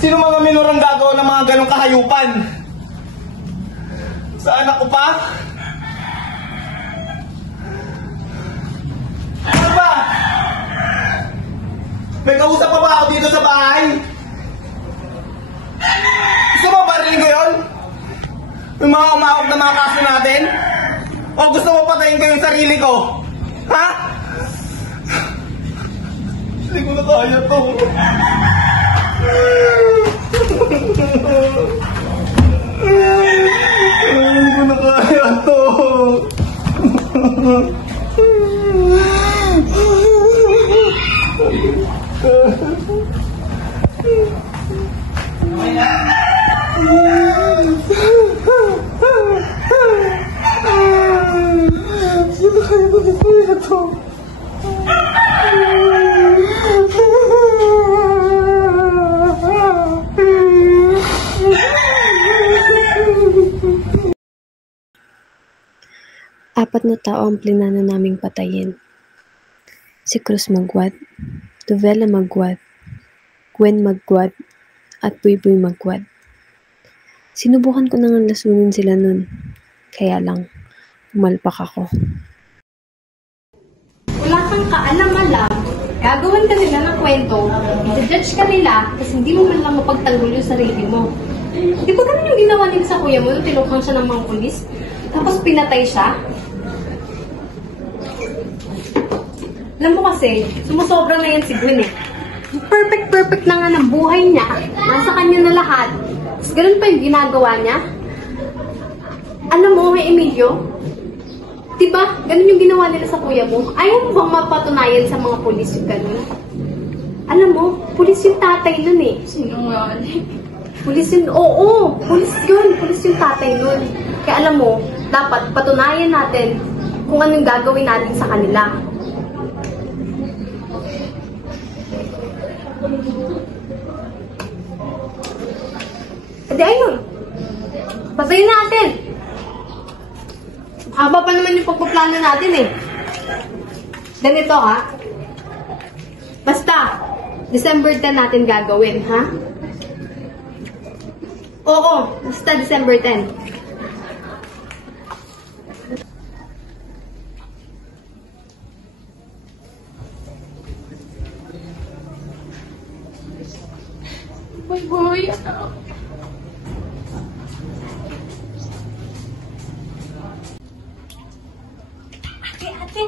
Sino mga minor ang gagawa ng mga ganong kahayupan? Sa anak ko pa? Ano ba? May kausap pa ba ako dito sa bahay? Gusto mo barilin ko yun? Yung mga umahok na mga kaso natin? O gusto mo patayin ko yung sarili ko? Ha? Hindi ko na kaya to. Hindi ko na kaya to. Apat na tao ang plinano naming patayin. Si Cruz Magwad, Dovela Magwad, Gwen Magwad, at Buyboy Magwad. Sinubukan ko nang lasunin sila nun. Kaya lang, pumalpak ako. Wala kang kaalam-alam, gagawin ka nila ng kwento, i-judge ka nila, kasi hindi mo man lang mapagtanggol yung sarili mo. Di ba ganun yung ginawa nila sa kuya mo nung tinukang siya ng mga pulis? Tapos pinatay siya? Alam mo kasi, sumusobra na yan si Gwen eh. Perfect na nga ng buhay niya. Nasa kanya na lahat. Tapos ganun pa yung ginagawa niya. Alam mo, Emilio, diba, ganun yung ginawa nila sa kuya mo? Ayaw mo bang mapatunayan sa mga pulis yung ganun? Alam mo, pulis yung tatay nun eh. Sino nga? Pulis yun, oo, pulis yun. Pulis yung tatay nun. Kaya alam mo, dapat patunayan natin kung anong gagawin natin sa kanila. Adi ayun. Patayin natin. Haba pa naman yung pagpaplano natin eh. Ganito ha. Basta, December 10 natin gagawin, ha? Oo, basta December 10. Boy, anak. Ate,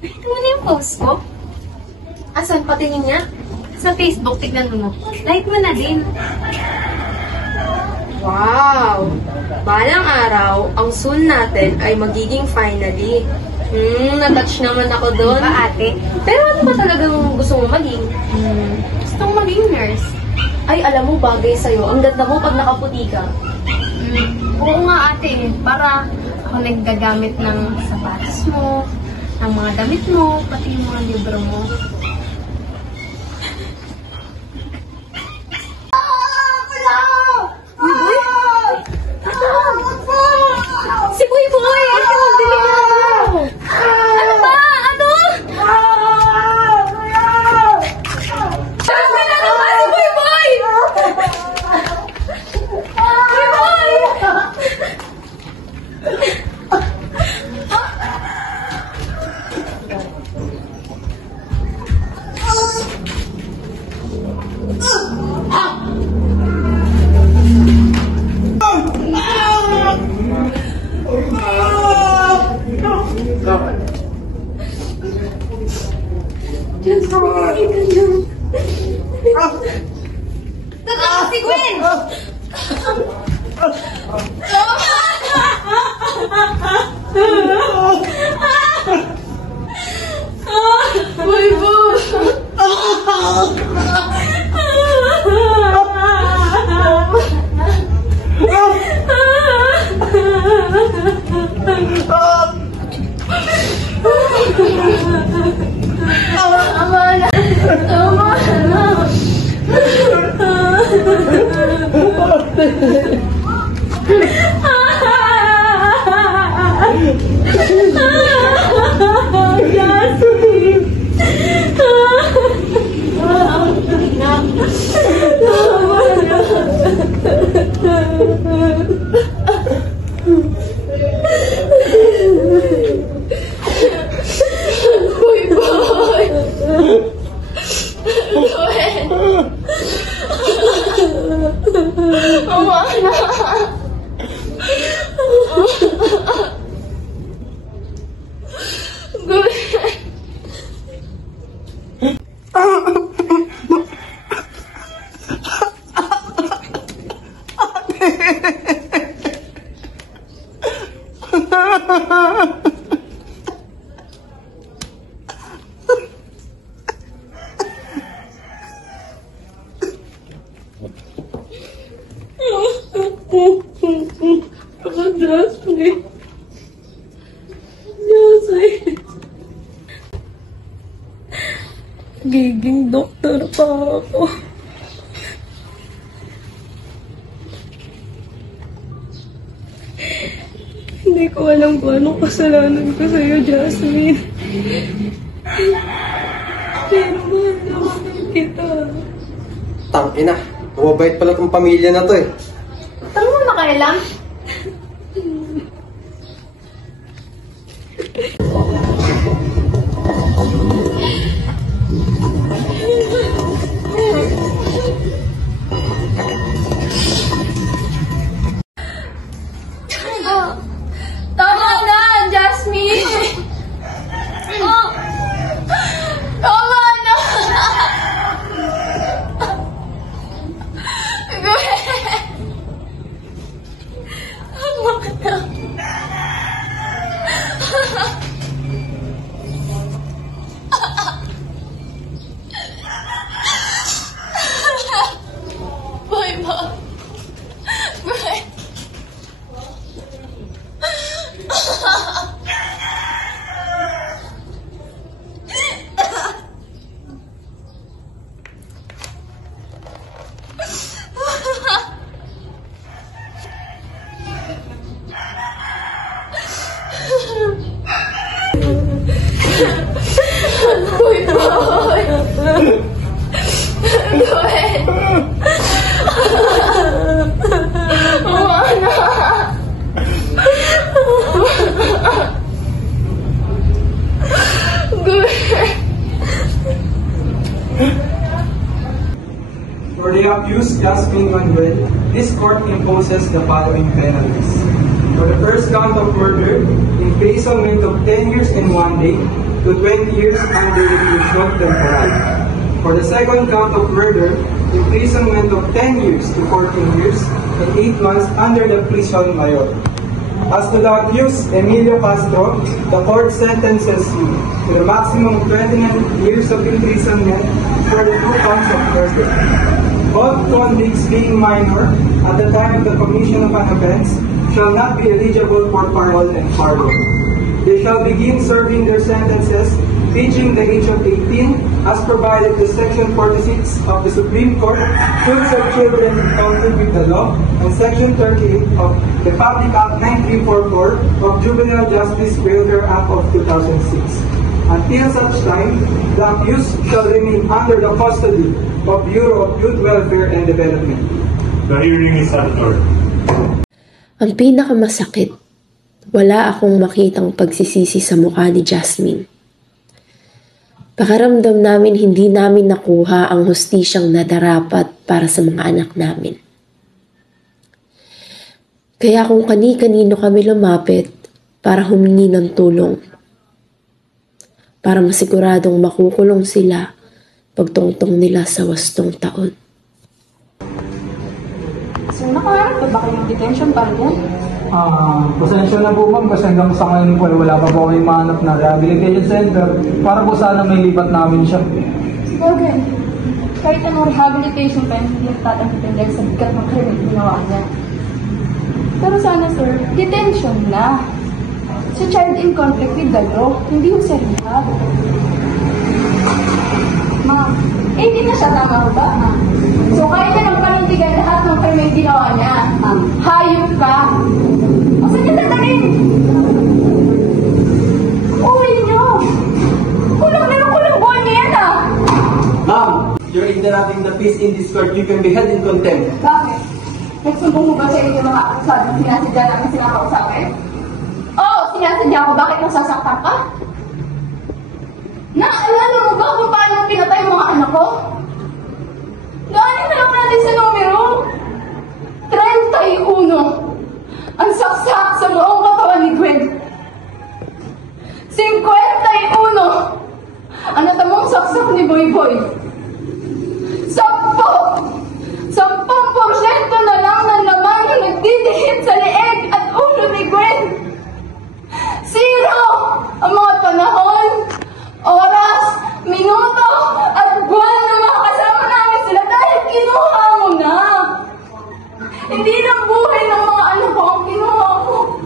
nakita mo na yung post ko? Asan? Patingin niya? Sa Facebook, tignan mo. Like mo na din. Wow! Balang araw, ang soon natin ay magiging finally. Na-touch naman ako doon. Ba, ate? Pero ano ba talagang gusto mo maging? Gusto mo maging nurse. Ay, alam mo, bagay sa'yo. Ang ganda mo pag nakaputi ka. Oo nga, ate. Para ako naggagamit ng sapatos mo, ng mga damit mo, pati yung mga libro mo. Si Buyboy! Ano ba? Ano? Si Buyboy! si Gwen! My boss! Tama na! Tama na! Giging doktor pa ako. Hindi ko alam kung anong kasalanan ko sa'yo, Jasmine. Pero mahal naman kita. Tangina, mababait pala tong pamilya na to eh. Saan mo makailang? Tama na, Jasmine! Oh, tama na! Tama na! Boy mo! Boy! Boy, boy! Gwen! Umana! For the accused Jasmine Manuel, this court imposes the following penalties. For the first count of murder, imprisonment of 10 years and 1 day to 20 years under reclusion temporal. For the second count of murder, imprisonment of 10 years to 14 years and 8 months under the prison mayor. As to the accused, Emilio Castro, the court sentences you to the maximum of 29 years of imprisonment for the 2 counts of murder. Both convicts being minor at the time of the commission of an offense shall not be eligible for parole and pardon. They shall begin serving their sentences reaching the age of 18 as provided to Section 46 of the Supreme Court, Suits of Children Encountered with the Law, and Section 38 of the Public Act 9344 of Juvenile Justice Welfare Act of 2006. Until such time, the accused shall remain under the custody of Bureau of Youth Welfare and Development. The hearing is adjourned. Ang pinakamasakit, wala akong makitang pagsisisi sa mukha ni Jasmine. Pakaramdam namin hindi namin nakuha ang hustisyang nadarapat para sa mga anak namin. Kaya kung kani-kanino kami lumapit para humingi ng tulong, para masiguradong makukulong sila pagtungtong nila sa wastong taon. So, nakaharap pa ba kayong detention para yan? Pasensya na po ma'am kasi hanggang sa ngayon po wala pa po kayong mahanap na rehabilitation center para po sana may lipat namin siya. Okay. Kahit anong rehabilitation pa hindi nagtatanggapin dahil sa bigat ng krimen ginawa niya. Pero sana sir, detention na. So child in conflict with the law, hindi yung sa rehab. Ma'am, hindi na siya tama ba? So kaya niya nang panindigan lahat ng krimen ginawa niya. Hayop ka. O saan niya tatanggin? Uwi niyo. Kulang buwan niya yan ah. Ma'am, you're interrupting the peace in this court. You can be held in contempt. Bakit? Nagsumbong mo ba sa inyo mga akusadong sinasadya namin sinakausapin? Oo, sinasadya ko. Bakit nasasaktan ka? Naalala mo ba kung paano pinatay ang mga anak ko? Gaanin na lang natin sa numero. 31 ang saksak sa buong katawan ni Gwen. 51 ang natamong saksak ni Boy Boy. 10% na lang ng laman na nagdidikit sa leeg at ulo ni Gwen. 0 ang mga panahon, oras, minuto at buwan na makakasama namin sila dahil kinuha mo na. Hindi lang buhay ng mga anak ko ang kinuha mo.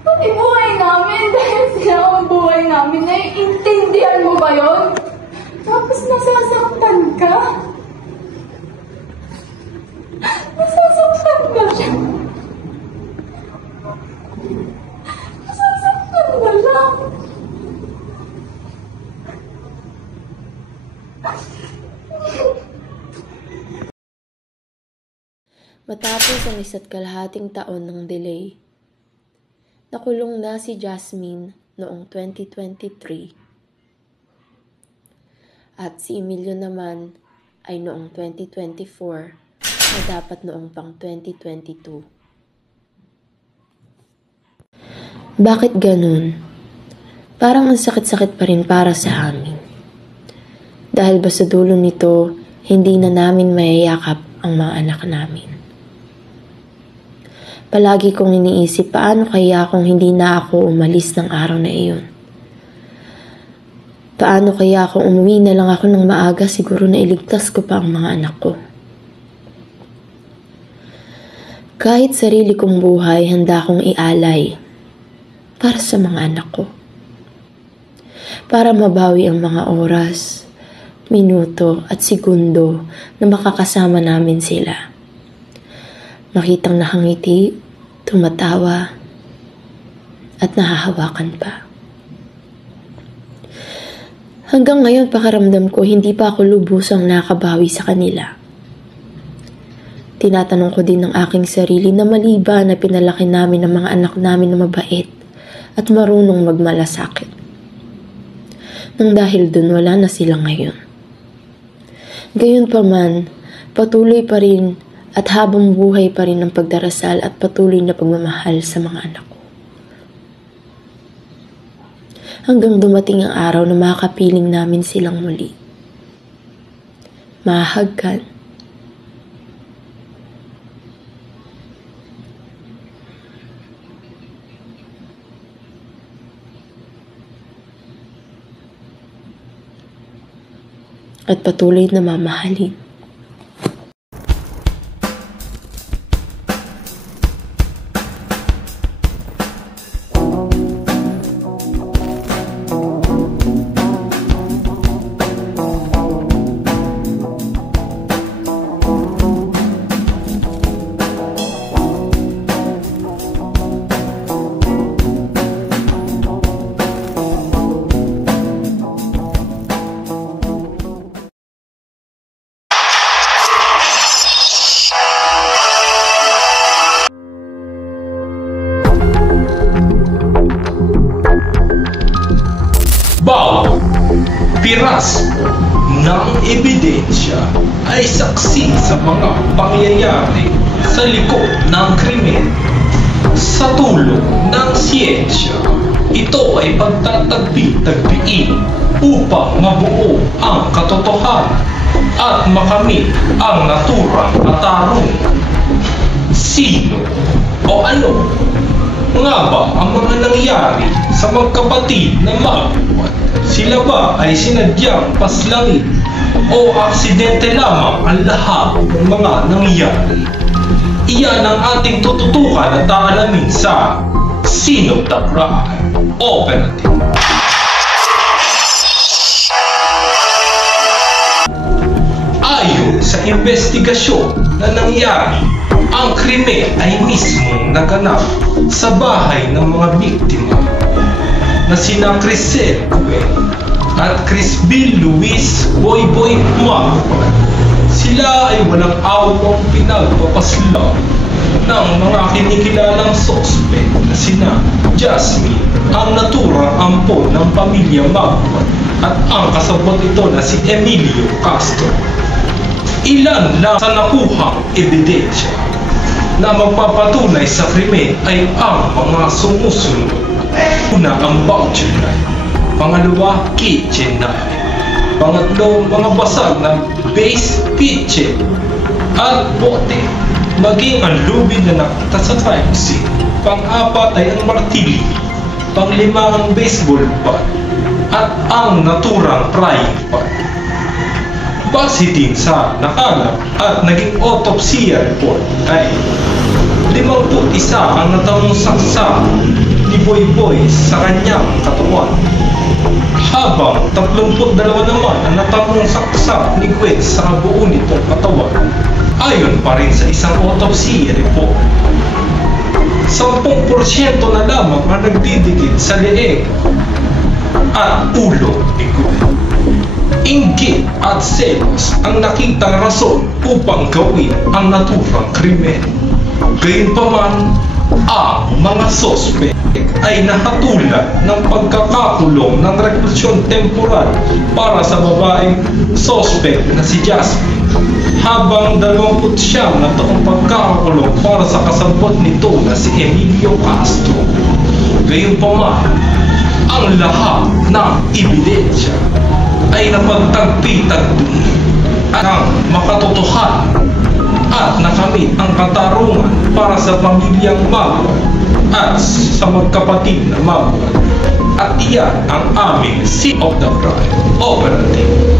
Pati buhay namin dahil sila ang buhay namin. Naiintindihan mo ba yun? Tapos nasasaktan ka? Nasasaktan ka siya. Nasasaktan ka lang. Matapos ang 1.5 taon ng delay, nakulong na si Jasmine noong 2023 at si Emilio naman ay noong 2024 na dapat noong pang 2022. Bakit ganun? Parang ang sakit-sakit pa rin para sa amin. Dahil ba sa dulo nito, hindi na namin mayayakap ang mga anak namin. Palagi kong iniisip paano kaya kung hindi na ako umalis ng araw na iyon. Paano kaya kung umuwi na lang ako ng maaga, siguro na iligtas ko pa ang mga anak ko. Kahit sarili kong buhay, handa akong ialay para sa mga anak ko. Para mabawi ang mga oras, minuto at segundo na makakasama namin sila. Makitang nakangiti, tumatawa, at nahahawakan pa. Hanggang ngayon pakaramdam ko hindi pa ako lubusang nakabawi sa kanila. Tinatanong ko din ng aking sarili na mali ba na pinalaki namin ang mga anak namin na mabait at marunong magmalasakit. Nang dahil dun wala na sila ngayon. Gayunpaman, patuloy pa rin at habang buhay pa rin ang pagdarasal at patuloy na pagmamahal sa mga anak ko. Hanggang dumating ang araw na makakapiling namin silang muli. Mahagkan. At patuloy na mamahalin. Piras ng ebidensya ay saksi sa mga pangyayari sa likod ng krimen. Sa tulong ng siyensya, ito ay pagtatagpi-tagpiin upang mabuo ang katotohanan at makamit ang naturang katarungan. Sino o ano nga ba ang mga nangyari sa magkapatid na Magwat? Sila ba ay sinadyang paslangin o aksidente lamang ang lahat ng mga nangyari? Iyan ang ating tututukan at aalamin sa Scene of the Crime Operative. Ayon sa investigasyon na nangyari, ang krimen ay mismong naganap sa bahay ng mga biktima na sina Crisel Gwen at Crisbil Luis Boy Magwat. Sila ay walang awang pinagpapaslang ng mga kinikilalang sospek na sina Jasmine, ang naturang ampo ng pamilya Magwat, at ang kasabot ito na si Emilio Castro. Ilan lang sa nakuhang ebidensya na magpapatunay sa krimen ay ang mga sumusunod. Una, ang voucher knife. Pangalawa, kitchen knife. Pangatlo, mga basag na base kitchen at bote, maging ang lubid na nakita sa crime scene. Pang-apat ay ang martilyo. Panglima, ang baseball bat at ang naturang frying pan. Base din sa nakalap at naging autopsy report ay 51 ang natamong saksa ni Boy sa kanyang katawan, habang 32 naman ang natamong saksa ni Gwen sa buo nitong katawan. Ayon pa rin sa isang autopsy report, 10% na lamang ang nagdidikit sa leeg at ulo ni Gwen. Inggit at selos ang nakitang rason upang gawin ang naturang krimen. Gayunpaman, ang mga sospek ay nahatulan ng pagkakakulong ng reklusyon temporal para sa babaeng sospek na si Jasmine, habang 29 na taong pagkakakulong para sa kasabot nito na si Emilio Castro. Gayunpaman, ang lahat ng ebidensya ay napagtagpi-tagpi ng makatotohanan at nakamit ang katarungan para sa pamilyang Magwat at sa magkapatid na Magwat. At iyan ang aming Scene of the Crime Operative.